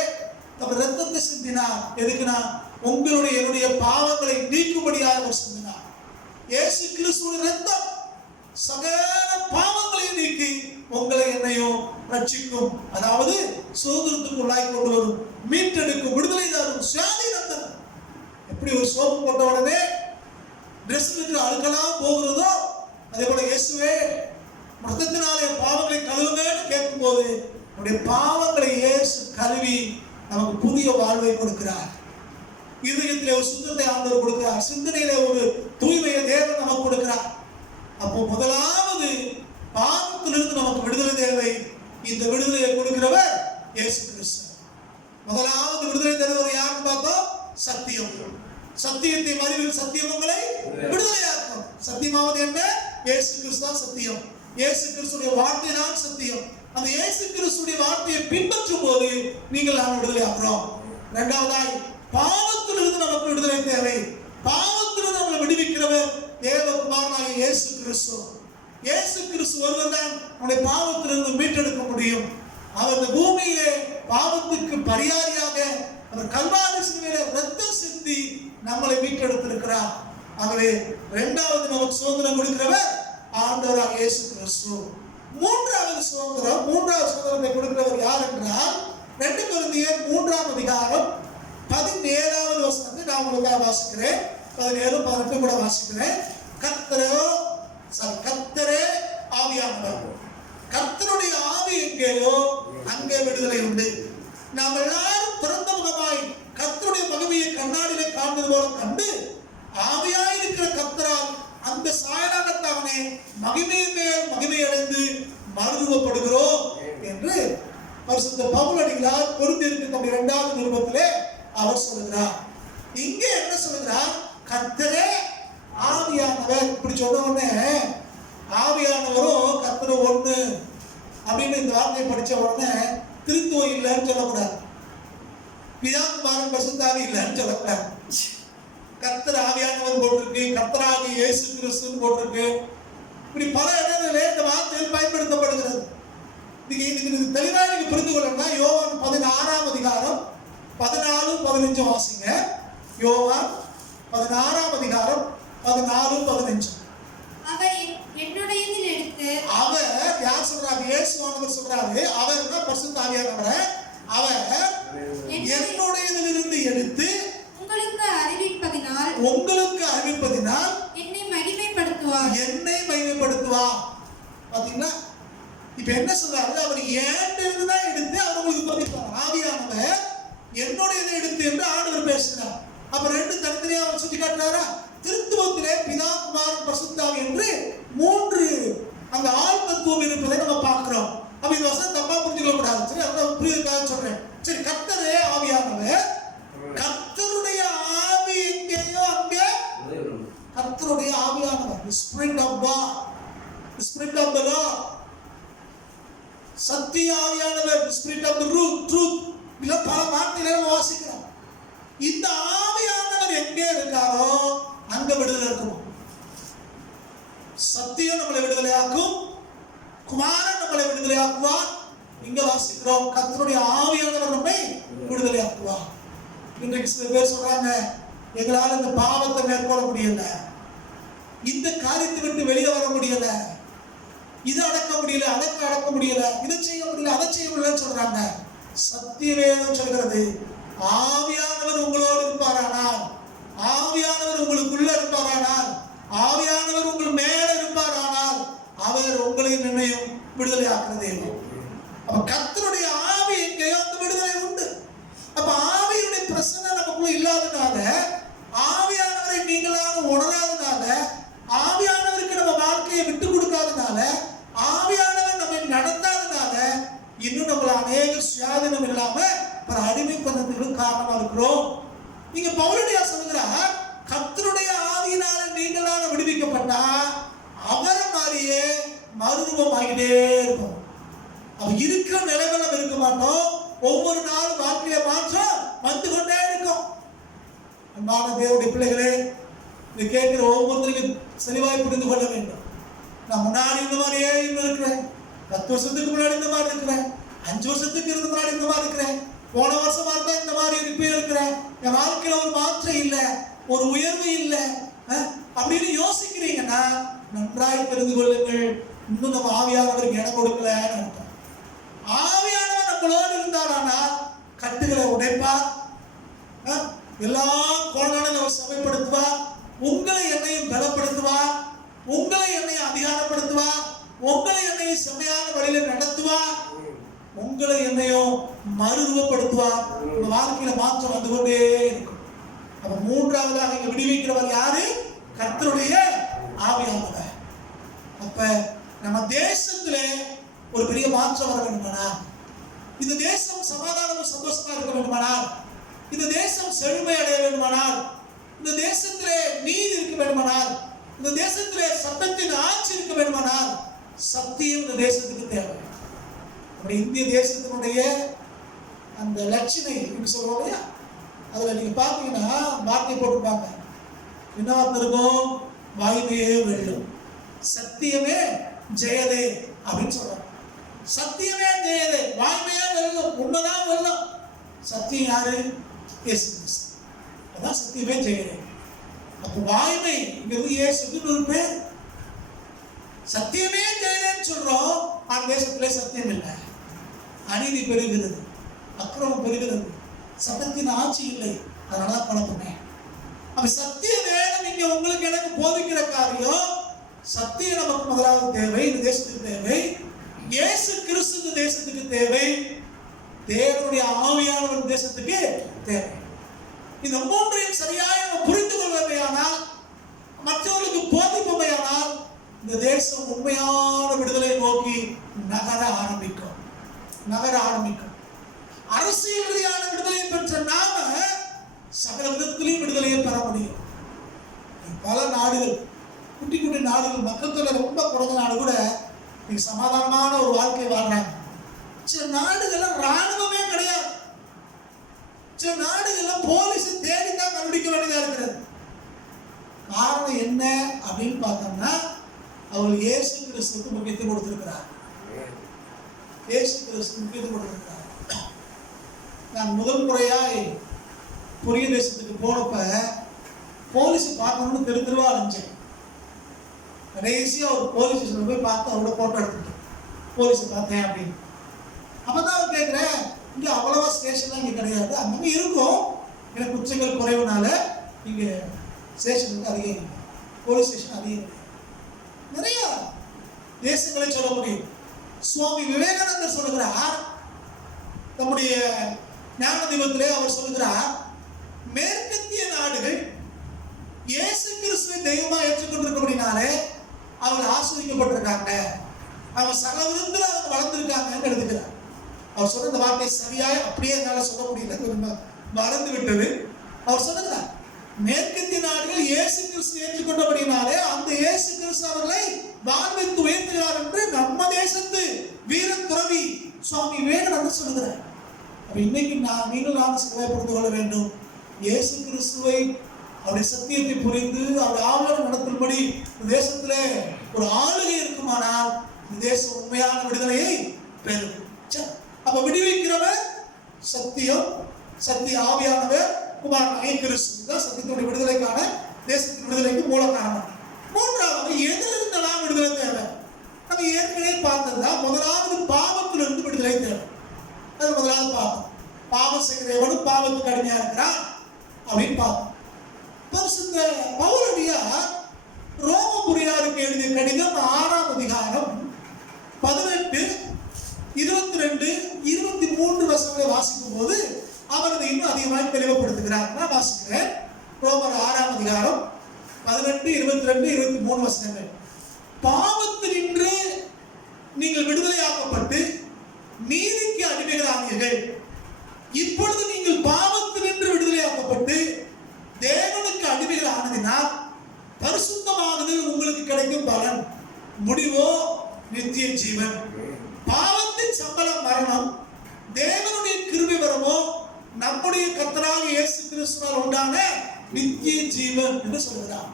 தம் ரத்தத்தை சிந்தினார். எதுக்குன்னா, உங்களுடைய என்னுடைய பாவங்களை நீக்கும்படியாக அவர் சிந்தினார். இயேசு கிறிஸ்துவின் ரத்தம் சகல பாவங்களை நீக்கி உங்களை என்னையும் ரட்சிக்கும், அதாவது சுதந்திரத்துக்குள்ளாய் கொண்டு வரும், மீட்டெடுக்கும், விடுதலை தரும், சுயாதீனம் தரும். எப்படி ஒரு சோப்பு போட்ட உடனே ட்ரெஸ்ஸுக்கு அழுக்கலாம் போகிறதோ, அதே போல இயேசுவே ரத்தத்தினாலே பாவங்களை கழுவுங்கன்னு கேட்கும் போது நம்முடைய பாவங்களை இயேசு கழுவி நமக்கு புதிய வாழ்வை கொடுக்கிறார். இதயத்திலே ஒரு சுத்தத்தை ஆண்டவர் கொடுக்கிறார். சிந்தனையிலே ஒரு தூய்மையை தேவன் நமக்கு கொடுக்கிறார். அப்போ முதலாவது பாவத்திலிருந்து நமக்கு விடுதலை தேவை. இந்த விடுதலையை கொடுக்கிறவர் இயேசு கிறிஸ்து. முதலாவது விடுதலை தருவது யாருன்னு பார்த்தோம்? சத்தியம். சத்தியத்தை அறிவில் சத்தியம் உங்களை விடுதலையாக்கும். சத்தியமாவது என்ன? இயேசு கிறிஸ்து தான் சத்தியம். இயேசு கிறிஸ்துடைய வார்த்தை தான் சத்தியம். அந்த இயேசு கிறிஸ்துடைய வார்த்தையை பின்பற்றும் போது நீங்கள் நாம் விடுதலையாகிறோம். இரண்டாவதாய், பாவத்திலிருந்து நமக்கு விடுதலை தேவை. பாவத்திலிருந்து நம்மளை விடுவிக்கிறவர் தேவகுமாரனாகிய இயேசு கிறிஸ்து. இயேசு கிறிஸ்து ஒருவர் தான் நம்முடைய பாவத்திலிருந்து மீட்டெடுக்க முடியும். அவர் இந்த பூமியிலே பாவத்துக்கு பரிகாரியாக அவர் கல்வாரி சிலுவையிலே ரத்தம் சிந்தி நம்மளை மீட்டெடுத்திருக்கிறார். ஆகவே இரண்டாவது நமக்கு சுதந்திரம் கொடுக்கிறவர் ஆண்டவராக இயேசு கிறிஸ்து. மூன்றாவது சுதந்திரத்தை கொடுக்கிறவர் யார் என்றால் 2 கொரிந்தியர் 3ஆம் அதிகாரம் 17வது வசனத்தை நான் உங்களுக்காக வாசிக்கிறேன். 17, 18 கூட வாசிக்கிறேன். கர்த்தரே ஆவியானவர். கர்த்தருடைய ஆவி எங்கேயோ அங்கே விடுதலை உண்டு. நாம் எல்லாரும் திறந்த முகமாய் கர்த்தருடைய மகிமையை கண்ணாடியிலே காண்பது போல கண்டு ஆவியாயிருக்கிற கர்த்தரால் அந்த சாயலாகத்தானே மகிமையின் மேல் மகிமை அடைந்து மறுரூபப்படுகிறோம் என்று பரிசுத்த பவுலடிகளார் கொரிந்தியருக்கு தம்முடைய 2வது நிருபத்திலே அவர் சொல்கிறார். இங்கே என்ன சொல்கிறார்? கர்த்தரே ஆவியானவர். இப்படி சொன்ன உடனே ஆவியானவரும் கர்த்தரும் ஒண்ணு அப்படின்னு இந்த வார்த்தையை படிச்ச உடனே திருத்துவம் இல்லைன்னு சொல்லக்கூடாது, பிதாகுமாரன் பரிசுத்தாவி இல்லைன்னு சொல்லக்கூடாது. கர்த்தர் ஆவியானவர் போட்டிருக்கு, கர்த்தராகிய இயேசு கிறிஸ்துன்னு போட்டிருக்கு. இப்படி பல இடங்களிலே இந்த வார்த்தைகள் பயன்படுத்தப்படுகிறது. இதுக்கு தெளிவாக நீங்க புரிந்து கொள்ளணும்னா யோவான் 16ஆம் அதிகாரம் 14, 15 வாசிங்க. யோவான் 16ஆம் அதிகாரம் 14, 15. அவர் என்னுடையதில் எடுத்து, அவர் யார் சொல்றாரு? இயேசுவானவர் சொல்றாரு. அவர்னா பரிசுத்த ஆவியானவர். அவர் என்னுடையதிலிருந்து எடுத்து உங்களுக்கு அறிவிப்பதினால் என்னை மகிமைப்படுத்துவார். பாத்தீங்களா? இப்ப என்ன சொல்றாரு? அவர் ஏன்ட்டு தான் எடுத்து அவர் உங்களுக்கு போதிப்பார். ஆவியானவர் என்னுடையதை எடுத்து என்று ஆண்டவர் பேசுகிறார். அப்ப 2 தனித்தனியா அவர் சுட்டி காட்டுறாரா? திருத்துவத்திலே பிதா, குமாரன், பரிசுத்த ஆவி என்று 3 அங்க ஆள் தத்துவம் இருப்பதை நம்ம பார்க்கிறோம். அப்ப இந்த வசனம் தப்பா புரிஞ்சுக்க கூடாது. சரி, அதான் புரியுதுக்காக சொல்றேன். சரி, கர்த்தரே ஆவியானவர். கர்த்தருடைய ஆவி எங்கேயோ அங்கே கர்த்தருடைய ஆவியானவர். The Spirit of God, the Spirit of the Lord. சத்திய ஆவியானவர், the Spirit of the truth. இல்ல பல வார்த்தைகளை வாசிக்கிறோம். இந்த ஆவியானவர் எங்கே இருக்காரோ அங்க விடுதலை இருக்கும். சத்தியம் நம்மளை விடுதலையாக்கும், குமாரன் நம்மளை விடுதலையாக்குவார். இங்க வாசிக்கிறோம் கர்த்தருடைய ஆவியானவர் நம்மை விடுதலையாக்குவார். இன்றைக்கு சில பேர் சொல்றாங்க, எங்களால் இந்த பாவத்தை மேற்கொள்ள முடியல, இந்த காரியத்தை விட்டு வெளியே வர முடியல, இதை அடக்க முடியல, அடக்க முடியல, இதை செய்ய முடியல, அதை செய்ய முடியலன்னு சொல்றாங்க. சத்திய வேதம் சொல்கிறது, ஆவியானவர் உங்களோடு இருப்பாரானால், ஆவியானவர் உங்களுக்குள்ள இருப்பாரானால், ஆவியானவர் உங்கள் மேல இருப்பாரானால் அவர் உங்களை நிர்ணயம் விடுதலை ஆக்குறதே. அப்ப கர்த்தருடைய ஆவி எங்கேயோ அந்த விடுதலை உண்டு. அப்ப ஆவியுடைய பிரசன்னம் நமக்குள்ள இல்லாதனால, ஆவியானவரை நீங்களாக உணராதனால, ஆவியானவருக்கு நம்ம வாழ்க்கையை விட்டு கொடுக்காதனால, ஆவியானவர் நம்மை நடத்தாதனால இன்னும் நம்மள அநேக சுயாதீனம் இல்லாம பல அடிமைப்பதற்கு காரணமா இருக்கிறோம். நீங்க பவுலடியா சொல்கிறார், கர்த்தருடைய ஆவியினால நீங்களாக விடுவிக்கப்பட்டா அவரை மாதிரியே மறுரூபமாகிட்டே இருக்கும். அப்ப இருக்கிற நிலைமை நம்ம இருக்க மாட்டோம். ஒவ்வொரு நாளும் வாழ்க்கையில மாற்றம் வந்து கொண்டே இருக்கும். அன்பான தேவனுடைய பிள்ளைகளே, இதை கேட்கிற ஒவ்வொருத்தரையும் தெளிவாய் புரிந்து கொள்ள வேண்டும். நான் முன்னாடி இந்த மாதிரியே இருக்கிறேன், 10 வருஷத்துக்கு முன்னாடி இந்த மாதிரி இருக்கிறேன், 5 வருஷத்துக்கு முன்னாடி இந்த மாதிரி இருக்கிறேன், போன வருஷமா இருந்தா இந்த மாதிரி இருக்கிறேன், என் வாழ்க்கையில ஒரு மாற்றம் இல்லை, ஒரு உயர்வு இல்லை அப்படின்னு யோசிக்கிறீங்கன்னா நன்றாய் தெரிந்து கொள்ளுங்கள், இன்னும் நம்ம ஆவியானவருக்கு இடம் கொடுக்கலன்னு அர்த்தம். ஆவியானவர் நம்மளோடு இருந்தாரானா கட்டுகளை உடைப்பார், எல்லா கோணங்களும் அவர் சபைப்படுத்துவார், உங்களை என்னையும் பலப்படுத்துவார், உங்களை என்னையும் அதிகாரப்படுத்துவார், உங்களை என்னையும் செம்மையான வழியில நடத்துவார், உங்களை என்னையும் மறுரூபப்படுத்துவார். உங்க வாழ்க்கையில மாற்றம் வந்து கொண்டே இருக்கும். அப்ப மூன்றாவதாக இங்க விடுவிக்கிறவர் யாரு? கர்த்தருடைய ஆவியானவர். அப்ப நம்ம தேசத்துல ஒரு பெரிய மாற்றம் வர வேண்டுமானால், இந்த தேசம் சமாதானமும் சந்தோஷமா இருக்க வேண்டுமானால், இந்த தேசம் செழுமை அடைய வேண்டுமானால், இந்த தேசத்திலே நீதி இருக்க வேண்டுமானால், இந்த தேசத்திலே சட்டத்தின் ஆட்சி இருக்க வேண்டுமானால் சத்தியம் இந்த தேசத்துக்கு தேவை. நம்முடைய இந்திய தேசத்தினுடைய அந்த லட்சணை என்று சொல்லுவோம் இல்லையா, அதில் நீங்கள் பார்த்தீங்கன்னா வார்த்தை போட்டிருப்பாங்க, என்ன வார்த்தை இருக்கும்? வாய்மையே வெல்லும், சத்தியமே ஜெயதே அப்படின்னு சொல்றாங்க. சத்தியமே ஜெயதே, வாய்மையே வெல்லும், உண்மைதான் வெல்லும். சத்தியம் யாரு? இயேசு கிறிஸ்து. அதான் சத்தியமே ஜெயதே. அப்போ வாய்மை இயேசுக்கு ஒரு பேர். சத்தியமே ஜெயதேன்னு சொல்றோம், அந்த தேசத்திலே சத்தியம் இல்லை, அநீதி பெருகிறது, அக்கிரமம் பெருகிறது, சட்டத்தின் ஆட்சி இல்லை. அதனால குழப்பமே. அப்ப சத்திய வேதம் இங்க உங்களுக்கு எனக்கு போதிக்கிற காரியம், சத்தியம் நமக்கு முதலாவது தேவை, இந்த தேசத்துக்கு தேவை. இயேசு கிறிஸ்து இந்த தேசத்துக்கு தேவை. தேவனுடைய ஆவியானவர் தேசத்துக்கு தேவை. இந்த மூன்றையும் சரியாக நம்ம புரிந்து கொள்வதையானால், மற்றவர்களுக்கு போதிப்பவையானால், இந்த தேசம் உண்மையான விடுதலை நோக்கி நகர ஆரம்பிக்கும். அரசியல் ரீதியான விடுதலை பெற்ற நாம சகல விதத்திலையும் விடுதலையை பெற முடியும். பல நாடுகள், குட்டி குட்டி நாடுகள், மக்கள் தொகை ரொம்ப குறைஞ்ச நாடு கூட நீங்க சமாதானமான ஒரு வாழ்க்கை வாழ்றாங்க. சில நாடுகள்லாம் ராணுவமே கிடையாது. சில நாடுகள்லாம் போலீஸ் தேடித்தான் கண்டுபிடிக்க வேண்டியதா இருக்கிறது. காரணம் என்ன அப்படின்னு பார்த்தோம்னா, அவர்கள் இயேசு கிறிஸ்துவுக்கு முக்கியத்துவம் கொடுத்திருக்கிறார். இயேசு கிறிஸ்து முக்கியத்துவம் கொடுத்திருக்கிறார். நான் முதல் முறையாய் கொரிய தேசத்துக்கு போனப்ப போலீஸ் பார்க்கணும்னு தெருவா அலைஞ்சேன். கடைசியா ஒரு போலீஸ் ஸ்டேஷன்ல போய் பார்த்து அவரோட போட்டோ எடுத்துட்டேன். போலீஸை பார்த்தேன் அப்படின்னு. அப்பதான் அவன் கேட்கிறேன், இங்க அவ்வளவா ஸ்டேஷன்லாம் இங்க கிடையாது, அங்கே இருக்கும், எனக்கு குற்றங்கள் குறைவுனால இங்க ஸ்டேஷனுக்கு அதிகம் இல்லை, போலீஸ் ஸ்டேஷன் அதிகம் இல்லை. நிறைய தேசங்களை சொல்ல முடியும். சுவாமி விவேகானந்தர் சொல்லுகிறார், நம்முடைய ஞான தீபத்திலே அவர் சொல்லுகிறார், மேற்கத்திய நாடுகள் இயேசு கிறிஸ்துவை தெய்வமா ஏற்றுக்கொண்டிருக்கிறபடினாலே அவர்கள் ஆஸ்வதிக்கப்பட்டிருக்காங்க, அவங்க சகல விதத்தில் அவங்க வளர்ந்துருக்காங்கன்னு எழுதுகிறார். அவர் சொன்ன இந்த வார்த்தை சரியாக அப்படியே என்னால் சொல்ல முடியல, மறந்து விட்டது. அவர் சொல்லுகிறார், மேற்கத்திய நாடுகள் இயேசு கிறிஸ்து ஏற்றுக்கொண்டபடினாலே அந்த இயேசு கிறிஸ்து அவர்களை வாழ்வித்து உயர்த்துகிறார் என்று நம்ம தேசத்து வீர துறவி சுவாமி விவேகானந்தர் சொல்லுகிறார். அப்ப இன்னைக்கு நீங்கள் நாம் சிலுவை புரிந்து கொள்ள வேண்டும். இயேசு கிறிஸ்துவை, அவருடைய சத்தியத்தை புரிந்து அவருடைய ஆவலம் நடத்தும்படி இந்த தேசத்திலே ஒரு ஆளுகை இருக்குமானால் இந்த தேசம் உண்மையான விடுதலையை பெறும். அப்ப விடுவிக்கிறவர் சத்தியம், சத்திய ஆவியானவர், குமாரனாகிய கிறிஸ்து தான் சத்தியத்துடைய விடுதலைக்கான, தேசத்தின் விடுதலைக்கு மூல காரணம். மூன்றாவது, எதிலிருந்து நாம் விடுதலை தேவை? நம்ம ஏற்கனவே பார்த்ததுதான். முதலாவது பாவத்திலிருந்து விடுதலை தேவை. அது முதலாவது பாவம். பாவம் செய்கிறவனும் பாவத்துக்கு அடிமையா இருக்கிறான் அப்படின்னு பார்த்தோம். பரிசுத்த பவுலடியார் ரோமபுரியாருக்கு எழுதிய கடிதம் 6ஆம் அதிகாரம் 18, 22, 23 வசனங்களை வாசிக்கும் போது அவர் அதை இன்னும் அதிகமாக தெளிவுபடுத்துகிறார். நான் வாசிக்கிறேன். ரோமர் 6ஆம் அதிகாரம் 18, 22, 23 வசனங்கள். பாவத்தினின்று நீங்கள் விடுதலையாக்கப்பட்டு நீதிக்கு அடிமைகளானீர்கள். இப்பொழுது நீங்கள் பாவத்தினின்று விடுதலையாக்கப்பட்டு தேவனுக்கு அடிமைகள் ஆனதினால் பரிசுத்தமானதில் உங்களுக்கு கிடைக்கும் பலன் முடிவோ நித்திய ஜீவன். பாவத்தின் சம்பளம் மரணம், தேவனுடைய கிருபை வரமோ நம்முடைய கர்த்தராகிய இயேசு கிறிஸ்துவால் உண்டான நித்திய ஜீவன் என்று சொல்கிறார்.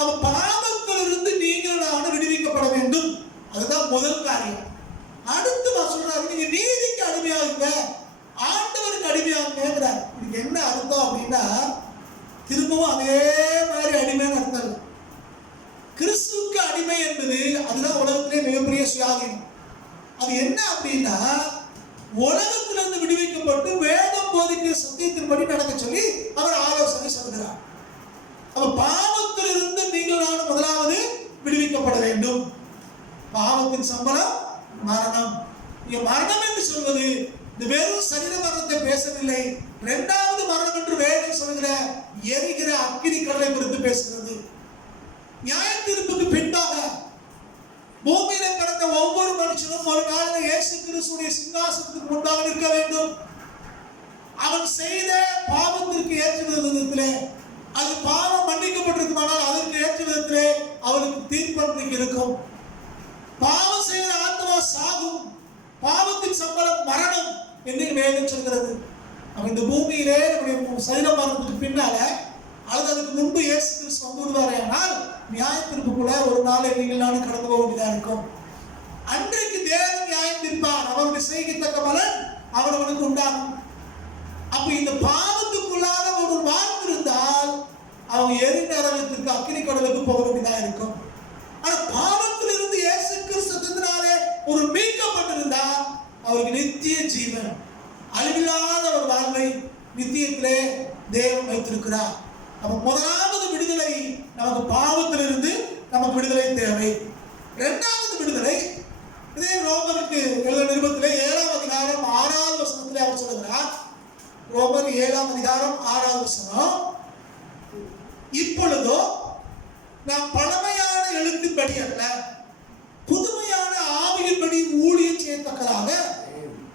அவ பாவத்திலிருந்து நீங்கள் நான் விடுவிக்கப்பட வேண்டும். அதுதான் முதல் காரியம். அடுத்து நான் சொல்றாரு, நீங்க நீதிக்கு அடிமையாகுங்க, ஆண்டவருக்கு அடிமையாகுங்கிறார். இதுக்கு என்ன அர்த்தம் அப்படின்னா, திரும்பவும் அதே மாதிரி அடிமைன்னு அர்த்தம் இல்லை. கிறிஸ்துவுக்கு அடிமை என்பது அதுதான் உலகத்திலே மிகப்பெரிய சுயாதீனம். அது என்ன அப்படின்னா, உலகத்திலிருந்து விடுவிக்கப்பட்டு வேதம் போதிக்கிற சத்தியத்தின்படி நடக்க சொல்லி அவர் ஆலோசனை சொல்கிறார். அப்ப பாவத்திலிருந்து நீங்கள் நான் முதலாவது விடுவிக்கப்பட வேண்டும். பாவத்தின் சம்பளம் மரணம். இங்க மரணம் என்று சொல்வது இந்த வெறும் சரீர மரணத்தை பேசவில்லை. இரண்டாவது மரணம் என்று வேதம் சொல்கிற எரிகிற அக்கினி கடலை குறித்து பேசுகிறது. நியாய தீர்ப்புக்கு பின்பாக பூமியில பிறந்த ஒவ்வொரு மனுஷனும் ஒரு நாளில் இயேசு கிறிஸ்துவின் சிங்காசனத்துக்கு முன்பாக நிற்க வேண்டும். அவன் செய்த பாவத்திற்கு ஏற்ற விதத்திலே அது பாவம் மன்னிக்கப்பட்டிருக்குமானால் அதற்கு ஏற்ற விதத்திலே அவனுக்கு தீர்ப்பு இருக்கும். பாவம் செய்கிற ஆத்மா சாகும், பாவத்தின் சம்பளம் மரணம் என்று வேதம் சொல்கிறது. அவன் இந்த பூமியிலே நம்முடைய சரீரம் மரணத்துக்கு பின்னால அல்லது அதுக்கு முன்பு இயேசு கிறிஸ்து வந்து விடுவாரே, ஆனால் நியாய தீர்ப்புக்குள்ள ஒரு நாளை நீங்கள் நானும் கடந்து போக வேண்டியதா இருக்கும். அன்றைக்கு தேவன் நியாயம் தீர்ப்பார், அவனுடைய செய்கித்தக்க பலன் அவனுக்கு உண்டாகும். அப்ப இந்த பாவத்துக்குள்ளாக ஒரு வாழ்ந்திருந்தால் அவன் எரி நரகத்திற்கு அக்கினி கடலுக்கு போக வேண்டியதா இருக்கும். ஆனா பாவத்திலிருந்து இயேசு கிறிஸ்துவினாலே ஒரு மீட்கப்பட்டிருந்தால் அவருக்கு நித்திய ஜீவன், அழிவில்லாத ஒரு வாழ்வை நித்தியத்திலே தேவன் வைத்திருக்கிறார். அப்ப முதலாவது விடுதலை நமக்கு பாவத்திலிருந்து நமக்கு விடுதலை தேவை. இரண்டாவது விடுதலை இதே ரோமருக்கு எழுத நிருபத்திலே 7ஆம் அதிகாரம் 6வது வசனத்திலே அவர் சொல்லுகிறார். ரோமர் 7ஆம் அதிகாரம் 6வது வசனம், இப்பொழுதோ நாம் பழமையான எழுத்தின்படி அல்ல, புதுமையான ஆவியின்படி ஊழியம் செய்யத்தக்கதாக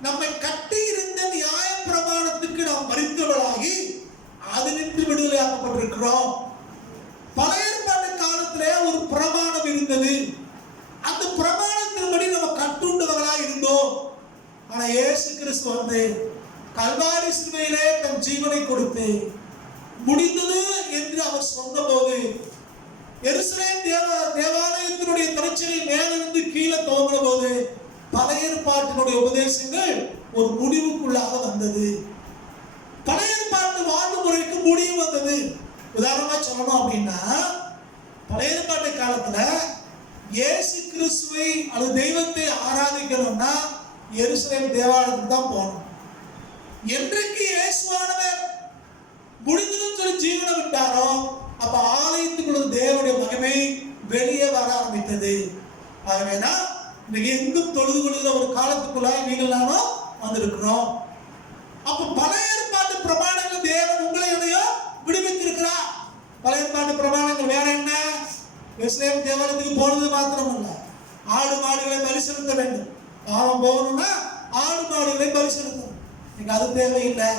நம்மை கட்டி இருந்த நியாய பிரமாணத்துக்கு நாம் மரித்தவர்களாகி அதிலிருந்து விடுதலையாக்கப்பட்டிருக்கிறோம். பழைய ஏற்பாட்டு காலத்திலே ஒரு பிரமாணம் இருந்தது, அந்த பிரமாணத்தின்படி நம்ம கட்டுண்டவர்களா இருந்தோம். ஆனா இயேசு கிறிஸ்து வந்து கல்வாரி சிலுவையிலே தன் ஜீவனை கொடுத்து முடிந்தது என்று அவர் சொன்னபோது எருசலேம் தேவாலயத்தினுடைய திரைச்சலை மேலிருந்து கீழே துவங்கின போது பழைய ஏற்பாட்டினுடைய உபதேசங்கள் ஒரு முடிவுக்குள்ளாக வந்தது. பழைய ஏற்பாட்டு வாழ்வு முறைக்கு முடிவு வந்தது. உதாரணமா சொல்லணும் அப்படின்னா, பழைய ஏற்பாட்டு காலத்துல இயேசு கிறிஸ்துவை அல்லது தெய்வத்தை ஆராதிக்கணும்னா எருசலேம் தேவாலயத்துக்கு தான் போகணும். என்றைக்கு இயேசுவானவர் முடிந்ததுன்னு சொல்லி ஜீவனை விட்டாரோ அப்ப ஆலயத்துக்குள்ள தேவனுடைய மகிமை வெளியே வர ஆரம்பித்தது. ஆகவேனா இன்னைக்கு எங்கும் தொழுது கொள்கிற ஒரு காலத்துக்குள்ளாய் நீங்கள் நானும் வந்திருக்கிறோம். அப்ப பழைய ஏற்பாட்டு பிரமாணங்கள் தேவன் உங்களை விடுவித்திருக்கிறார். பழைய ஏற்பாட்டு பிரமாணங்கள் வேற என்ன? எருசலேம் தேவாலயத்துக்கு போனது மாத்திரமல்ல, ஆடு மாடுகளை பலி செலுத்த வேண்டும். பாவம் போகணும்னா ஆடு மாடுகளை பலி செலுத்தணும். நீங்க அது தேவையில்லை.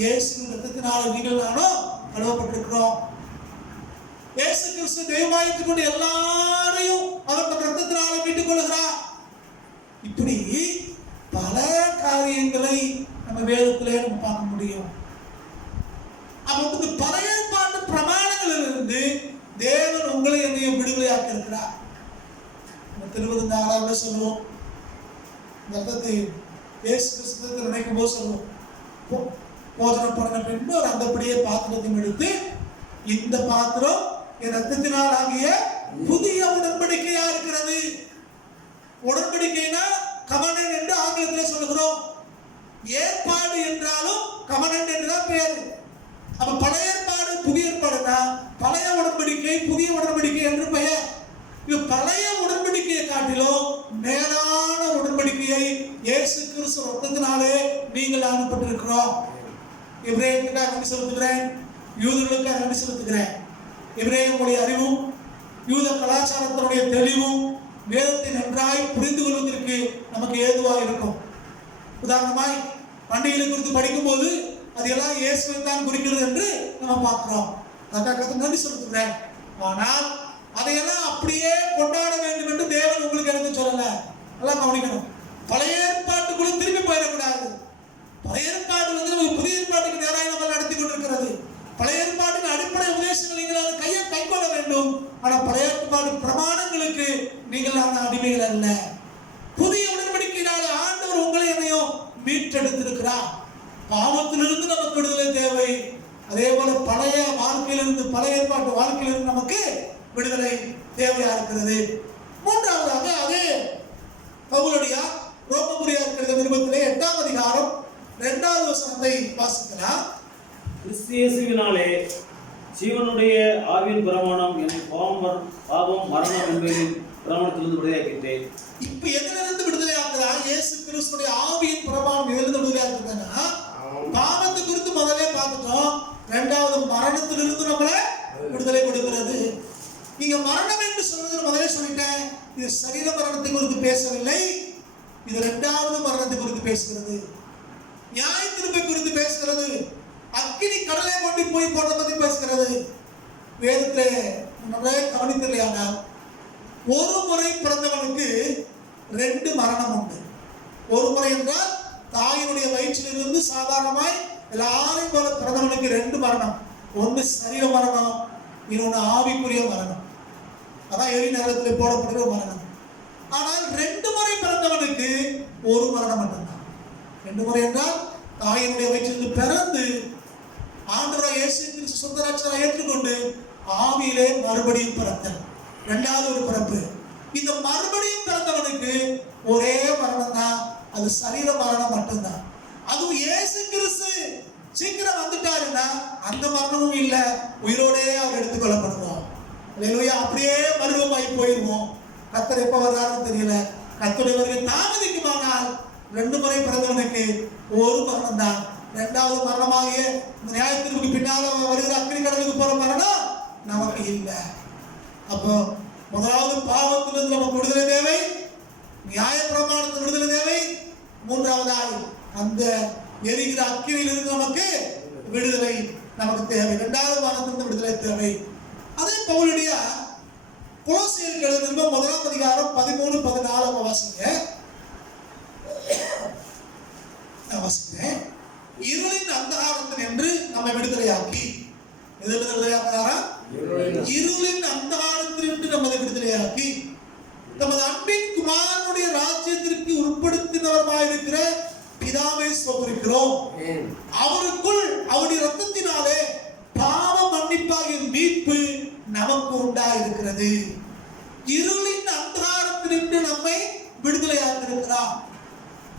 இயேசுவின் ரத்தத்தினால நீங்கள் நானும் கழுவப்பட்டிருக்கிறோம். இயேசு கிறிஸ்து தெய்வமாயிட்டு கொண்டு எல்லாரையும் அவர் தன் ரத்தத்தினால மீட்டுக் கொள்கிறார். இப்படி பல காரியங்களை நம்ம வேதத்திலே நம்ம பார்க்க முடியும். அப்ப பழைய ஏற்பாட்டு பிரமாணங்களிலிருந்து தேவன் உங்களை என்னையும் விடுதலையாக்கி இருக்கிறார். திருவிருந்தாளர் சொல்லுவோம், இந்த ரத்தத்தை இயேசு கிறிஸ்துவுக்கு நினைக்கும் போது சொல்லுவோம், போஜனம் பண்ண பின்பு ஒரு அந்தப்படியே பாத்திரத்தையும் எடுத்து, இந்த பாத்திரம் என் ரத்தத்தினால் ஆகிய புதிய உடன்படிக்கையா இருக்கிறது. உடன்படிக்கைனா கவனன் என்று ஆங்கிலத்தில் சொல்லுகிறோம். ஏற்பாடு என்றாலும் கவனன் என்றுதான் பேரு. அப்ப பழைய ஏற்பாடு புதிய ஏற்பாடுனா பழைய உடன்படிக்கை புதிய உடன்படிக்கை என்று பெயர். இது பழைய உடன்படிக்கையை காட்டிலும் மேலான உடன்படிக்கையை இயேசு கிறிஸ்து ரத்தத்தினாலே நீங்கள் அனுப்பப்பட்டிருக்கிறோம். எபிரேயர்களுக்காக நன்றி செலுத்துகிறேன், யூதர்களுக்காக நன்றி செலுத்துகிறேன். எபிரேய மொழி அறிவும் யூத கலாச்சாரத்தினுடைய தெளிவும் வேதத்தை நன்றாய் புரிந்து கொள்வதற்கு நமக்கு ஏதுவாக இருக்கும். உதாரணமாய் பண்டிகைகளை குறித்து படிக்கும் போது அது எல்லாம் இயேசுவை தான் குறிக்கிறது என்று நம்ம பார்க்கிறோம். அதற்காக நன்றி செலுத்துகிறேன். ஆனால் அதையெல்லாம் அப்படியே கொண்டாட வேண்டும் என்று தேவன் உங்களுக்கு எனக்கு சொல்லல. எல்லாம் கவனிக்கணும். பழைய ஏற்பாட்டுக்குள்ள திரும்பி போயிடக்கூடாது. பழைய ஏற்பாடு வந்து நமக்கு புதிய ஏற்பாட்டுக்கு நேராக நம்ம நடத்தி கொண்டிருக்கிறது. பழைய ஏற்பாட்டின் அடிப்படை உபதேசங்கள் நீங்கள் கை கொள்ள வேண்டும். ஆனால் பழைய ஏற்பாடு பிரமாணங்களுக்கு நீங்கள் அடிமைகள் அல்ல. புதிய உடன்படிக்கையினால் ஆண்டவர் உங்களை என்னையும் மீட்டெடுத்திருக்கிறார். பாவத்திலிருந்து நமக்கு விடுதலை தேவை. அதே போல பழைய வாழ்க்கையிலிருந்து பழைய ஏற்பாட்டு வாழ்க்கையிலிருந்து நமக்கு விடுதலை தேவையா இருக்கிறது. மூன்றாவதாக அதே பவுலடியார் ரோமபுரியார் கடித நிருபத்திலே 8ஆம் அதிகாரம் 2வது வசனத்தை வாசிக்கலாம். கிறிஸ்து இயேசுவினாலே ஜீவனுடைய ஆவியின் பிரமாணம் என்னை பாவம் மரணம் என்பதின் பிரமாணத்திலிருந்து விடுதலையாக்கிட்டேன். இப்ப எதிலிருந்து விடுதலை ஆக்குறா? இயேசு கிறிஸ்துடைய ஆவியின் பிரமாணம் எதிலிருந்து விடுதலை ஆக்குதுன்னா, பாவத்தை குறித்து முதலே பார்த்துட்டோம். இரண்டாவது மரணத்திலிருந்து நம்மளை விடுதலை கொடுக்கிறது. நீங்க மரணம் என்று சொல்றது முதலே சொல்லிட்டேன். இது சரீர மரணத்தை குறித்து பேசவில்லை, இது இரண்டாவது மரணத்தை குறித்து பேசுகிறது. நியாய தீர்ப்பை குறித்து பேசுகிறது. அக்கினி கடலை கொண்டு போய் போட்ட பத்தி பேசுகிறது. வேதத்திலே நிறைய கவனித்தில்லையானால் ஒரு முறை பிறந்தவனுக்கு 2 மரணம் உண்டு. ஒரு முறை என்றால் தாயினுடைய வயிற்றிலிருந்து சாதாரணமாய் எல்லாரையும் போல பிறந்தவனுக்கு 2 மரணம். ஒன்று சரீர மரணம், இன்னொன்று ஆவிக்குரிய மரணம். அதான் எரி நரகத்தில் போடப்படுகிற மரணம். ஆனால் 2 முறை பிறந்தவனுக்கு 1 மரணம் மட்டும்தான். 2 முறை என்றால் தாயினுடைய வயிற்றிலிருந்து பிறந்து ஆண்டவராய் இயேசு கிறிஸ்து சொந்த ரட்சகராய் ஏற்றுக்கொண்டு ஆவியிலே மறுபடியும் பிறத்தல், 2வது ஒரு பிறப்பு. இந்த மறுபடியும் பிறந்தவனுக்கு ஒரே மரணம் தான், அது சரீர மரணம் மட்டும்தான். அதுவும் இயேசு கிறிஸ்து சீக்கிரம் வந்துட்டாருன்னா அந்த மரணமும் இல்லை, உயிரோடே அவர் எடுத்துக்கொள்ளப்படுவோம். அல்லேலூயா. அப்படியே மறுரூபமாகி போயிடுவோம். கர்த்தர் எப்போ வர்றாருன்னு தெரியல. கர்த்தருடைய வருகை தாமதிக்குமானால் 2 முறை பிறந்தவனுக்கு 1 மரணம் தான். 2வது மரணமாகிய இந்த நியாயத்திற்கு பின்னால் வருகிற அக்கினி கடலுக்கு போற மரணம் நமக்கு இல்லை. அப்போ முதலாவது பாவத்திலிருந்து நமக்கு விடுதலை தேவை, நியாய பிரமாணத்தில் விடுதலை தேவை. 3வதாய் அந்த எரிகிற அக்கினியிலிருந்து நமக்கு விடுதலை நமக்கு தேவை. 2வது மரணத்திலிருந்து விடுதலை தேவை. அதே பவுலுடைய கொலோசியருக்கு எழுதின 1ஆம் அதிகாரம் 13-14 வாசிங்க. இருளின் அந்தகாரத்தில் என்று நம்மை விடுதலையாக்கி, இருளின் அந்தகாரத்தில் என்று நம்மை விடுதலையாக்கி நமது அன்பின் குமாரனுடைய ராஜ்யத்திற்கு உட்படுத்தினவருமாயிருக்கிற பிதாவை ஸ்தோத்திரிக்கிறோம். அவருக்குள் அவருடைய ரத்தத்தினாலே பாவ மன்னிப்பாகிய மீட்பு நமக்கு உண்டாயிருக்கிறது. இருளின் அந்தகாரத்திலிருந்து நம்மை விடுதலையாக்கியிருக்கிறார்.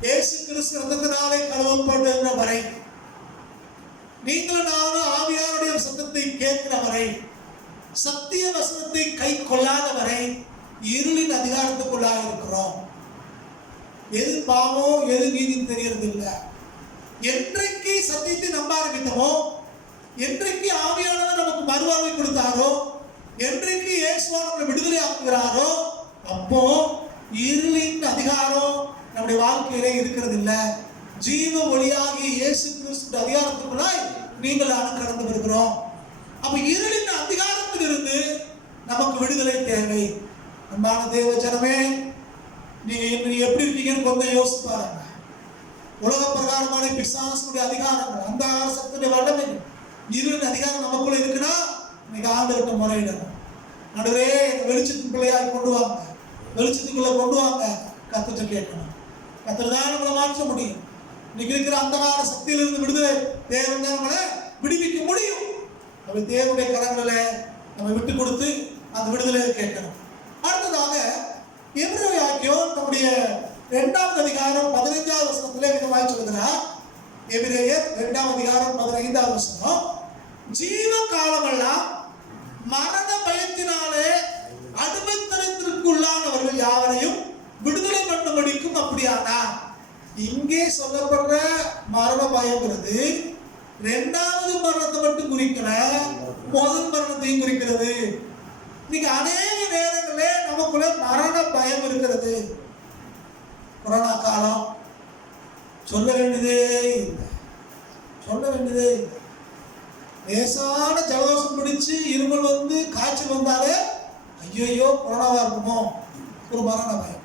இயேசு கிறிஸ்து ரத்தத்தினாலே கழுவப்படுகிற வரை, நீங்களும் நானும் ஆவியாருடைய சத்தத்தை கேட்கிற வரை, சத்திய வசனத்தை கை கொள்ளாத வரை இருளின் அதிகாரத்துக்குள்ளாக இருக்கிறோம். எது பாவம் எது நீதின்னு தெரியறது இல்லை. என்றைக்கு சத்தியத்தை நம்ப ஆரம்பித்தோமோ, என்றைக்கு ஆவியானவர் நமக்கு மறுவாழ்வை கொடுத்தாரோ, என்றைக்கு இயேசுவார் நம்மை விடுதலை ஆக்குகிறாரோ, அப்போ இருளின் அதிகாரம் நம்முடைய வாழ்க்கையிலே இருக்கிறது இல்லை. ஜீவ ஒளியாகி இயேசு கிறிஸ்து அதிகாரத்துக்குள்ளாய் நீங்கள் நானும் கடந்து வருகிறோம். அப்ப இருளின் அதிகாரத்தில் இருந்து நமக்கு விடுதலை தேவை. அன்பான தேவ ஜனமே, நீங்க எப்படி இருக்கீங்கன்னு கொஞ்சம் யோசிச்சு பாருங்க. உலக பிரகாரமான பிசாசுடைய அதிகாரங்கள், அந்த சக்தியுடைய வல்லமை, இருளின் அதிகாரம் நமக்குள்ள இருக்குன்னா இன்னைக்கு ஆண்டவர்கிட்ட முறையிடணும். ஆண்டவரே வெளிச்சத்தின் பிள்ளையாய் கொண்டு வாங்க, வெளிச்சத்துக்குள்ள கொண்டு வாங்க, கர்த்தர்கிட்ட கேட்கணும். கர்த்தர் தான் நம்மளை மாற்ற முடியும். இன்னைக்கு இருக்கிற அந்தகார சக்தியிலிருந்து விடுதலை தேவன் தான் நம்மளை விடுவிக்க முடியும். நம்ம தேவனுடைய கரங்களை நம்ம விட்டு கொடுத்து அந்த விடுதலையை கேட்கணும். அடுத்ததாக எபிரேயர் நம்முடைய 2ஆம் அதிகாரம் 15வது வசனத்திலே விதமாய் சொல்கிறார். எபிரேயர் 2ஆம் அதிகாரம் 15வது வசனம், ஜீவ காலமெல்லாம் மரண பயத்தினாலே அடிமைத்தனத்திற்குள்ளானவர்கள் யாவரையும் விடுதலை பண்ணும்படிக்கும் அப்படியானா. இங்கே சொல்லப்படுற மரண பயங்கிறது 2வது மரணத்தை மட்டும் குறிக்கல, முதல் மரணத்தையும் குறிக்கிறது. இன்னைக்கு அநேக நேரங்களே நமக்குள்ள மரண பயம் இருக்கிறது. கொரோனா காலம் சொல்ல வேண்டியதே இல்லை, சொல்ல வேண்டியதே இல்லை. லேசான ஜலதோஷம் பிடிச்சு இருமல் வந்து காய்ச்சல் வந்தாலே ஐயோ கொரோனாவா இருக்குமோ ஒரு மரண பயம்.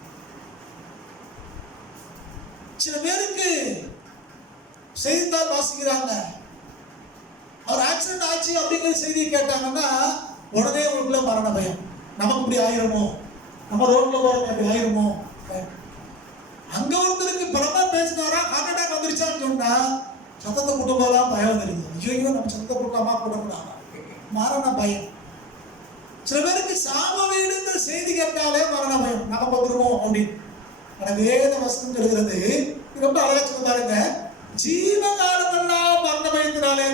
சில பேருக்கு செய்தித்தாள் வாசிக்கிறாங்க, அவர் ஆக்சிடென்ட் ஆச்சு அப்படிங்கிற செய்தியை கேட்டாங்கன்னா உடனே உங்களுக்குள்ள மரண பயம். நமக்கு இப்படி ஆயிருமோ, நம்ம ரோட்ல போறோம் இப்படி ஆயிருமோ. அங்க ஒருத்தருக்கு பலமா பேசினாரா ஹார்ட் அட்டாக் வந்துருச்சான்னு சொன்னா சத்தத்தை கூட்ட போகலாம் பயம் தெரியுது. ஐயோ நம்ம சத்தத்தை கூட்டாமா கூட்டக்கூடாது, மரண பயம். சில பேருக்கு சாம வீடுங்கிற செய்தி கேட்டாலே மரண பயம், நம்ம வந்துருவோம் அப்படின்னு. ஆனா வேத வசனம் சொல்கிறது ரொம்ப அழகா சொல்ல பாருங்க, ஜீவகாலமெல்லாம் மரண பயத்தினாலே.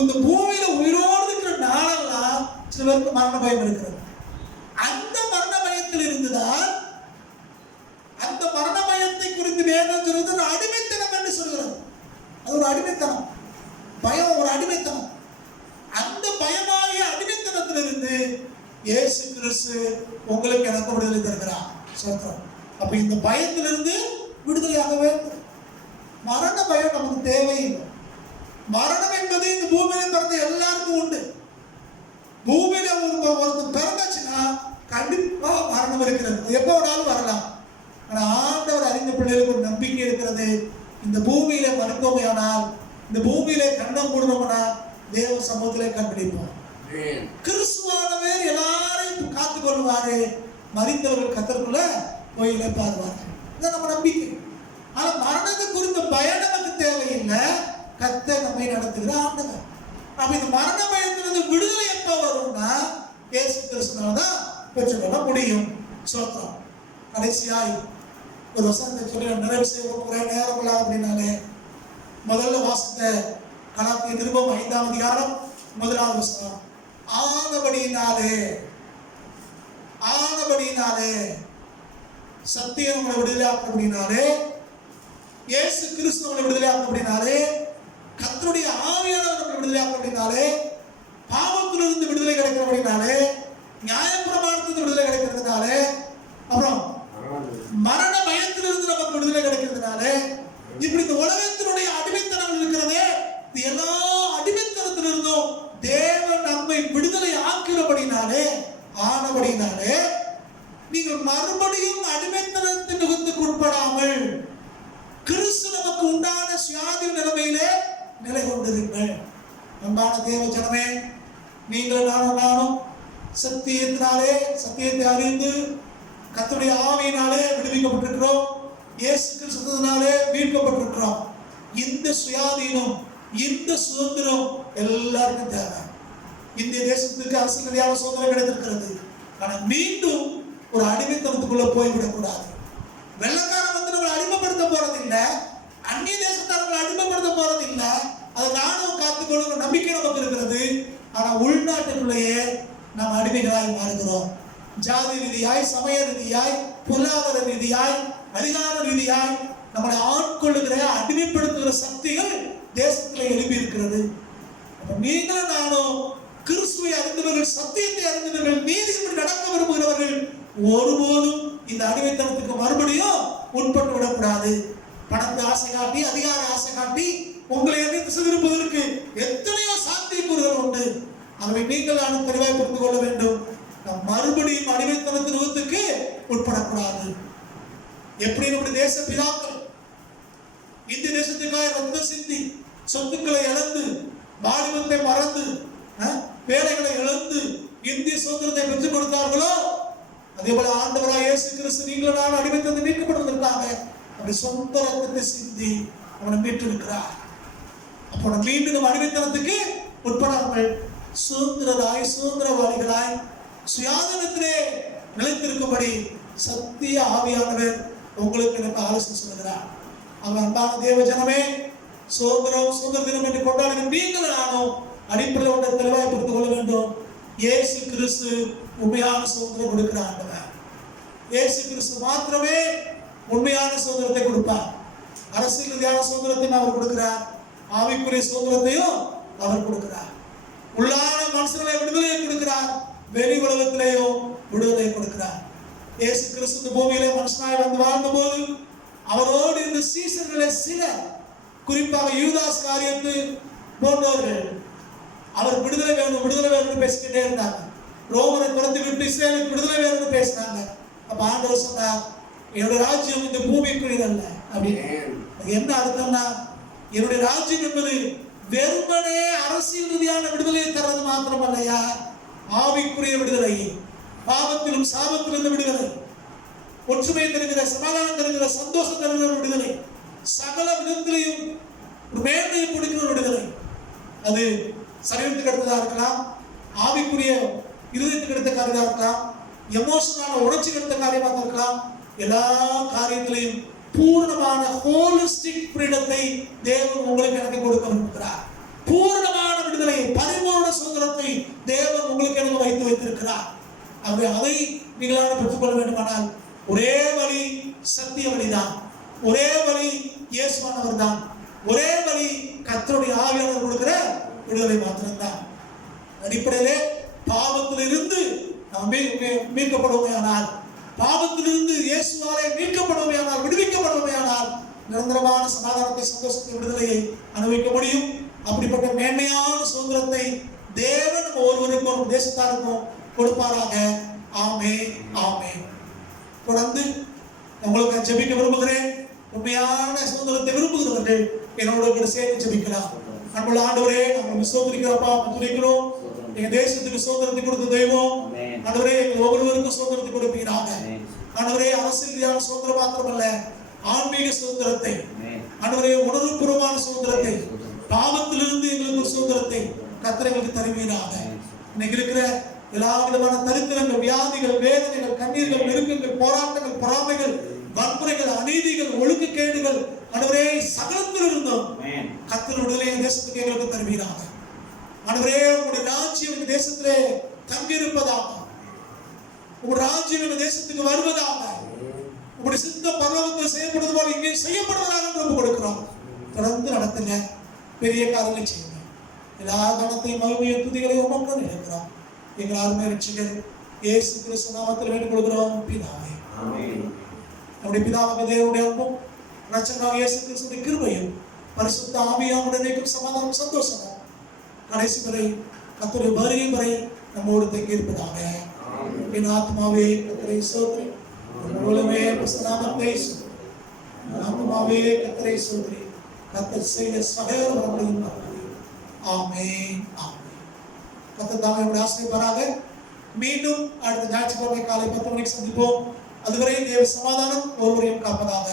இந்த பூமியில உயிரோடு இருக்கிற நாளெல்லாம் சில பேருக்கு மரண பயம் இருக்கிறது. அந்த மரண பயத்தில் இருந்துதான், அந்த மரண பயத்தை குறித்து வேதம் சொல்றது ஒரு அடிமைத்தனம் என்று சொல்கிறது. அது ஒரு அடிமைத்தனம், பயம் ஒரு அடிமைத்தனம். அந்த பயமாகிய அடிமைத்தனத்திலிருந்து இயேசு கிறிஸ்து உங்களுக்கு எனக்கு விடுதலை தருகிறார். சொல்றோம். அப்ப இந்த பயத்திலிருந்து விடுதலையாக வேண்டும். மரண பயம் நமக்கு தேவையில்லை. மரணம் என்பது இந்த பூமியில் பிறந்த எல்லாருக்கும் உண்டு. பூமியில ஒருத்தர் பிறந்தாச்சுன்னா கண்டிப்பா மரணம் இருக்கிறது, எப்போ வேணாலும் வரலாம். ஆனா ஆண்டவர் அறிந்த பிள்ளைகளுக்கு ஒரு நம்பிக்கை இருக்கிறது. இந்த பூமியில மறுத்தோமையானால், இந்த பூமியில கண்ணம் கூடணும்னா தேவ சமூகத்திலே கண்டுபிடிப்போம். கிறிஸ்துவானவர் எல்லாரையும் காத்து கொள்வாரு, மரித்தவர்கள் கர்த்தருக்குள்ள போய் இழைப்பாருவார்கள். இதான் நம்ம நம்பிக்கை. ஆனா மரணத்தை குறித்த பயம் நமக்கு தேவையில்லை, கர்த்தர் நம்மை நடத்துகிற ஆண்டவர். அப்ப இந்த மரண பயத்திலிருந்து விடுதலை எப்ப வரும்னா இயேசு கிறிஸ்துவால்தான் பெற்றுக்கொள்ள முடியும். சோத்திரம். கடைசியாய் ஒரு வசனத்தை சொல்லி நிறைவு செய்ய குறை நேரம் இல்லை அப்படின்னாலே, முதல்ல வாசித்த கலாத்திய நிருபம் 5ஆம் அதிகாரம் 1வது வசனம், ஆனபடியினாலே சத்தியம் உங்களை விடுதலையாக்கப்படினாலே, இயேசு கிறிஸ்து உங்களை விடுதலையாக்கப்படினாலே, கர்த்தருடைய ஆவியானவர் உங்களை விடுதலையாக்கப்படினாலே, பாவத்திலிருந்து விடுதலை கிடைக்கிறபடினாலே, நியாயப்பிரமாணத்திலிருந்து விடுதலை கிடைக்கிறதுனாலே, அப்புறம் மரண பயத்திலிருந்து நமக்கு விடுதலை கிடைக்கிறதுனாலே, இப்படி இந்த உலகத்தினுடைய அடிமைத்தனம் இருக்கிறதே, இது எல்லா அடிமைத்தனத்திலிருந்தும் தேவன் நம்மை விடுதலை ஆனபடினாலே நீங்கள் மறுபடியும் அடிமைத்தனத்தின் நுகத்துக்கு உட்படாமல் கிறிஸ்து நமக்கு உண்டான சுயாதீன நிலைமையிலே நிலை கொண்டிருங்கள். அன்பான தேவ ஜனமே, நீங்கள் நானும் சத்தியத்தை அறிந்து கர்த்தருடைய ஆவியினாலே விடுவிக்கப்பட்டிருக்கிறோம். இயேசு கிறிஸ்துவினாலே மீட்கப்பட்டிருக்கிறோம். இந்த சுயாதீனம், இந்த சுதந்திரம் எல்லாருக்கும் தேவை. இந்திய தேசத்துக்கு அரசியல் ரீதியான சுதந்திரம் கிடைத்திருக்கிறது. ஆனால் மீண்டும் ஒரு அடிமைத்தனத்துக்குள்ள போய்விடக்கூடாது. வெள்ளக்காரன் வந்து நம்மளை அடிமைப்படுத்த போறதில்லை, அந்நிய தேசத்தாரங்களை அடிமைப்படுத்த போறதில்லை. அதை நானும் காத்துக்கொள்ளும் நம்பிக்கை நமக்கு இருக்கிறது. ஆனால் உள்நாட்டுக்குள்ளேயே நாம் அடிமைகளாய் மாறுகிறோம். ஜாதி ரீதியாய், சமய ரீதியாய், பொருளாதார ரீதியாய், அதிகார ரீதியாய் நம்மளை ஆட்கொள்ளுகிற அடிமைப்படுத்துகிற சக்திகள் தேசத்தில் எழுப்பி இருக்கிறது. நீங்களும் நானும் கிறிஸ்துவை அறிந்தவர்கள், சத்தியத்தை அறிந்தவர்கள், நீதியில் நடக்க விரும்புகிறவர்கள் ஒருபோதும் இந்த அடிமைத்தனத்துக்கு மறுபடியும் உட்பட்டு விடக்கூடாது. பணத்தை ஆசை காட்டி, அதிகார ஆசை காட்டி உங்களை எதிர்த்து சிதறிப்பதற்கு எத்தனையோ சாத்தியக்கூறுகள் உண்டு. ஆகவே நீங்கள் நானும் தெளிவாய் புரிந்து கொள்ள வேண்டும். நாம் மறுபடியும் அடிமைத்தனத்தின் நுகத்துக்கு உட்படக்கூடாது. எப்படி நம்முடைய தேச பிதாக்கள் இந்திய தேசத்துக்காக ரத்தம் சிந்தி சொத்துக்களை இழந்து, வாலிபத்தை மறந்து, வேலைகளை இழந்து இந்திய சுதந்திரத்தை பெற்றுக் கொடுத்தார்களோ, அதே போல ஆண்டவராக இயேசு கிறிஸ்து நீங்களும் நான் அடிமைத்தனத்தை மீட்கப்படுவதற்காக அப்படி சொந்த ரத்தத்தை சிந்தி அவனை மீட்டிருக்கிறார். அப்போ நம்ம மீண்டும் நம்ம அடிமைத்தனத்துக்கு உட்படாமல் சுதந்திரவாளிகளாய் சுயாதீனத்திலே நிலைத்திருக்கும்படி சத்திய ஆவியானவர் உங்களுக்கு எனக்கு ஆலோசனை சொல்லுகிறார். அவன் அன்பான தேவ ஜனமே, சுதந்திர தினம் என்று கொண்டாடுகிற நீங்கள் நானும் அடிப்படையில் ஒன்றை தெளிவாய் புரிந்து கொள்ள வேண்டும். இயேசு கிறிஸ்து உண்மையான சுதந்திரம் கொடுக்கிற ஆண்டவர். இயேசு கிறிஸ்து மாத்திரமே உண்மையான சுதந்திரத்தை கொடுப்பார். அரசியல் ரீதியான சுதந்திரத்தையும் அவர் கொடுக்கிறார், ஆவிக்குரிய சுதந்திரத்தையும் அவர் கொடுக்கிறார். உள்ளான மனுஷர்களை விடுதலையை கொடுக்கிறார், வெளி உலகத்திலேயும் விடுதலை கொடுக்கிறார். இயேசு கிறிஸ்து பூமியிலே மனுஷனாய் வந்து வாழ்ந்த போது அவரோடு இந்த சீசர்களை சிலர், குறிப்பாக யூதாஸ் காரியத்து போன்றவர்கள், அவர் விடுதலை வேணும்னு பேசிக்கிட்டே இருந்தாங்க. ரோமரை துரத்தி விட்டு இஸ்ரேலுக்கு விடுதலை வேணும்னு பேசினாங்க. அப்ப ஆண்டவர் சொன்னார், என்னுடைய ராஜ்யம் இந்த பூமிக்குரியதல்ல அப்படின்னு. என்ன அர்த்தம்னா, என்னுடைய ராஜ்யம் என்பது வெறுமனே அரசியல் ரீதியான விடுதலையை தர்றது மாத்திரமல்லையா, ஆவிக்குரிய விடுதலை, பாவத்திலும் சாபத்திலிருந்து விடுதலை, ஒற்றுமை தருகிற, சமாதானம் தருகிற, சந்தோஷம் தருகிற விடுதலை, சகல விதத்திலையும் ஒரு மேன்மையை கொடுக்கிற விடுதலை. அது சரீரத்துக்கு எடுத்ததா இருக்கலாம், ஆவிக்குரிய இருதயத்துக்கு எடுத்த காரியமா இருக்கலாம், எமோஷனலான உணர்ச்சிக்கு எடுத்த காரியமாக இருக்கலாம். எல்லா காரியத்திலையும் பூர்ணமான ஹோலிஸ்டிக் ஃப்ரீடத்தை தேவன் உங்களுக்கு எனக்கு கொடுக்க விரும்புகிறார். பூர்ணமான விடுதலை, பரிபூர்ண சுதந்திரத்தை தேவன் உங்களுக்கு எனக்கு வைத்து வைத்திருக்கிறார். அதை நீங்களாக பெற்றுக்கொள்ள வேண்டுமானால் ஒரே வழி சத்திய வழிதான், ஒரே வழி இயேசுவானவர் தான், ஒரே வழி கர்த்தருடைய ஆவியானவர் கொடுக்கிற விடுதலை மாத்திரம்தான். அடிப்படையிலே பாவத்திலிருந்து நாம் மீட்கப்படுவோமையானால், பாவத்திலிருந்து இயேசுவாலே மீட்கப்படுவோமையானால், விடுவிக்கப்படுவோமையானால் நிரந்தரமான சமாதானத்தை, சந்தோஷத்தை, விடுதலையை அனுபவிக்க முடியும். அப்படிப்பட்ட மேன்மையான சுதந்திரத்தை தேவன் நம்ம ஒருவருக்கும் தேசத்தாருக்கும் கொடுப்பாராக. ஆமே ஆமே. தொடர்ந்து உங்களுக்கு ஜெபிக்க விரும்புகிறேன். உண்மையான சுதந்திரத்தை விரும்புகிறவர்கள் என்னோட கூட சேர்த்து ஜெபிக்கலாம். அன்புள்ள ஆண்டவரே, நாங்கள் சோதரிக்கிறப்பா, துதிக்கிறோம். எங்க தேசத்துக்கு சுதந்திரத்தை கொடுத்த தெய்வம் ஆண்டவரே, எங்கள் ஒவ்வொருவருக்கும் சுதந்திரத்தை கொடுப்பீராக. ஆண்டவரே, அரசியல் சுதந்திரம் மாத்திரமல்ல, ஆன்மீக சுதந்திரத்தை, ஆண்டவரே, உணர்வுபூர்வமான சுதந்திரத்தை, பாவத்திலிருந்து எங்களுக்கு ஒரு சுதந்திரத்தை கர்த்தர் எங்களுக்கு தருவீராக. இன்னைக்கு இருக்கிற எல்லா விதமான தரித்திரங்கள், வியாதிகள், வேதனைகள், கண்ணீர்கள், நெருக்கங்கள், போராட்டங்கள், பொறாமைகள், வன்முறைகள், அநீதிகள், ஒழுக்கக்கேடுகள், ஆண்டவரே, சகலத்தில் இருந்தோம் கர்த்தர் விடுதலை தேசத்துக்கு எங்களுக்கு தருவீராக. ஆண்டவரே, உங்களுடைய ராஜ்யம் இந்த தேசத்திலே தங்கியிருப்பதாக, உங்களுடைய ராஜ்யம் இந்த தேசத்துக்கு வருவதாக, உங்களுடைய சித்தம் பரலோகத்தில் செய்யப்படுவது போல இங்கே செய்யப்படுவதாக ஒப்பு கொடுக்கிறோம். தொடர்ந்து நடத்துங்க, பெரிய காரியங்களை செய்யுங்க. எல்லா கணத்தையும் மகிமையும் துதிகளையும் உமக்கு நினைக்கிறோம். எங்கள் அருமை ரட்சகர் இயேசு கிறிஸ்து நாமத்தில் வேண்டிக் கொள்கிறோம் பிதாவே. நம்முடைய பிதாவாகிய தேவனுடைய அன்பும் ரட்சகராகிய இயேசு கிறிஸ்துவின் கிருபையும் பரிசுத்த ஆவியானவருடைய இணைக்கும் சமாதானம் சந்தோஷமும் கடைசி வரை கர்த்தருடைய வருகை வரை நம்மோடு தங்கி இருப்பதாக. என் ஆத்மாவே கர்த்தரை ஸ்தோத்திரி, முழுமே நாமத்தை ஸ்தோத்திரி. ஆத்மாவே கர்த்தரை ஸ்தோத்திரி, கர்த்தர் செய்த சகல வரங்களையும் பாராட்டு. ஆமென் ஆமென். கர்த்தர் தாமே நம்முடைய ஆசீர்வதிப்பாராக. மீண்டும் அடுத்த ஞாயிற்றுக்கிழமை காலை 10 மணிக்கு சந்திப்போம். அதுவரை தேவ சமாதானம் ஒருவரையும் காப்பதாக.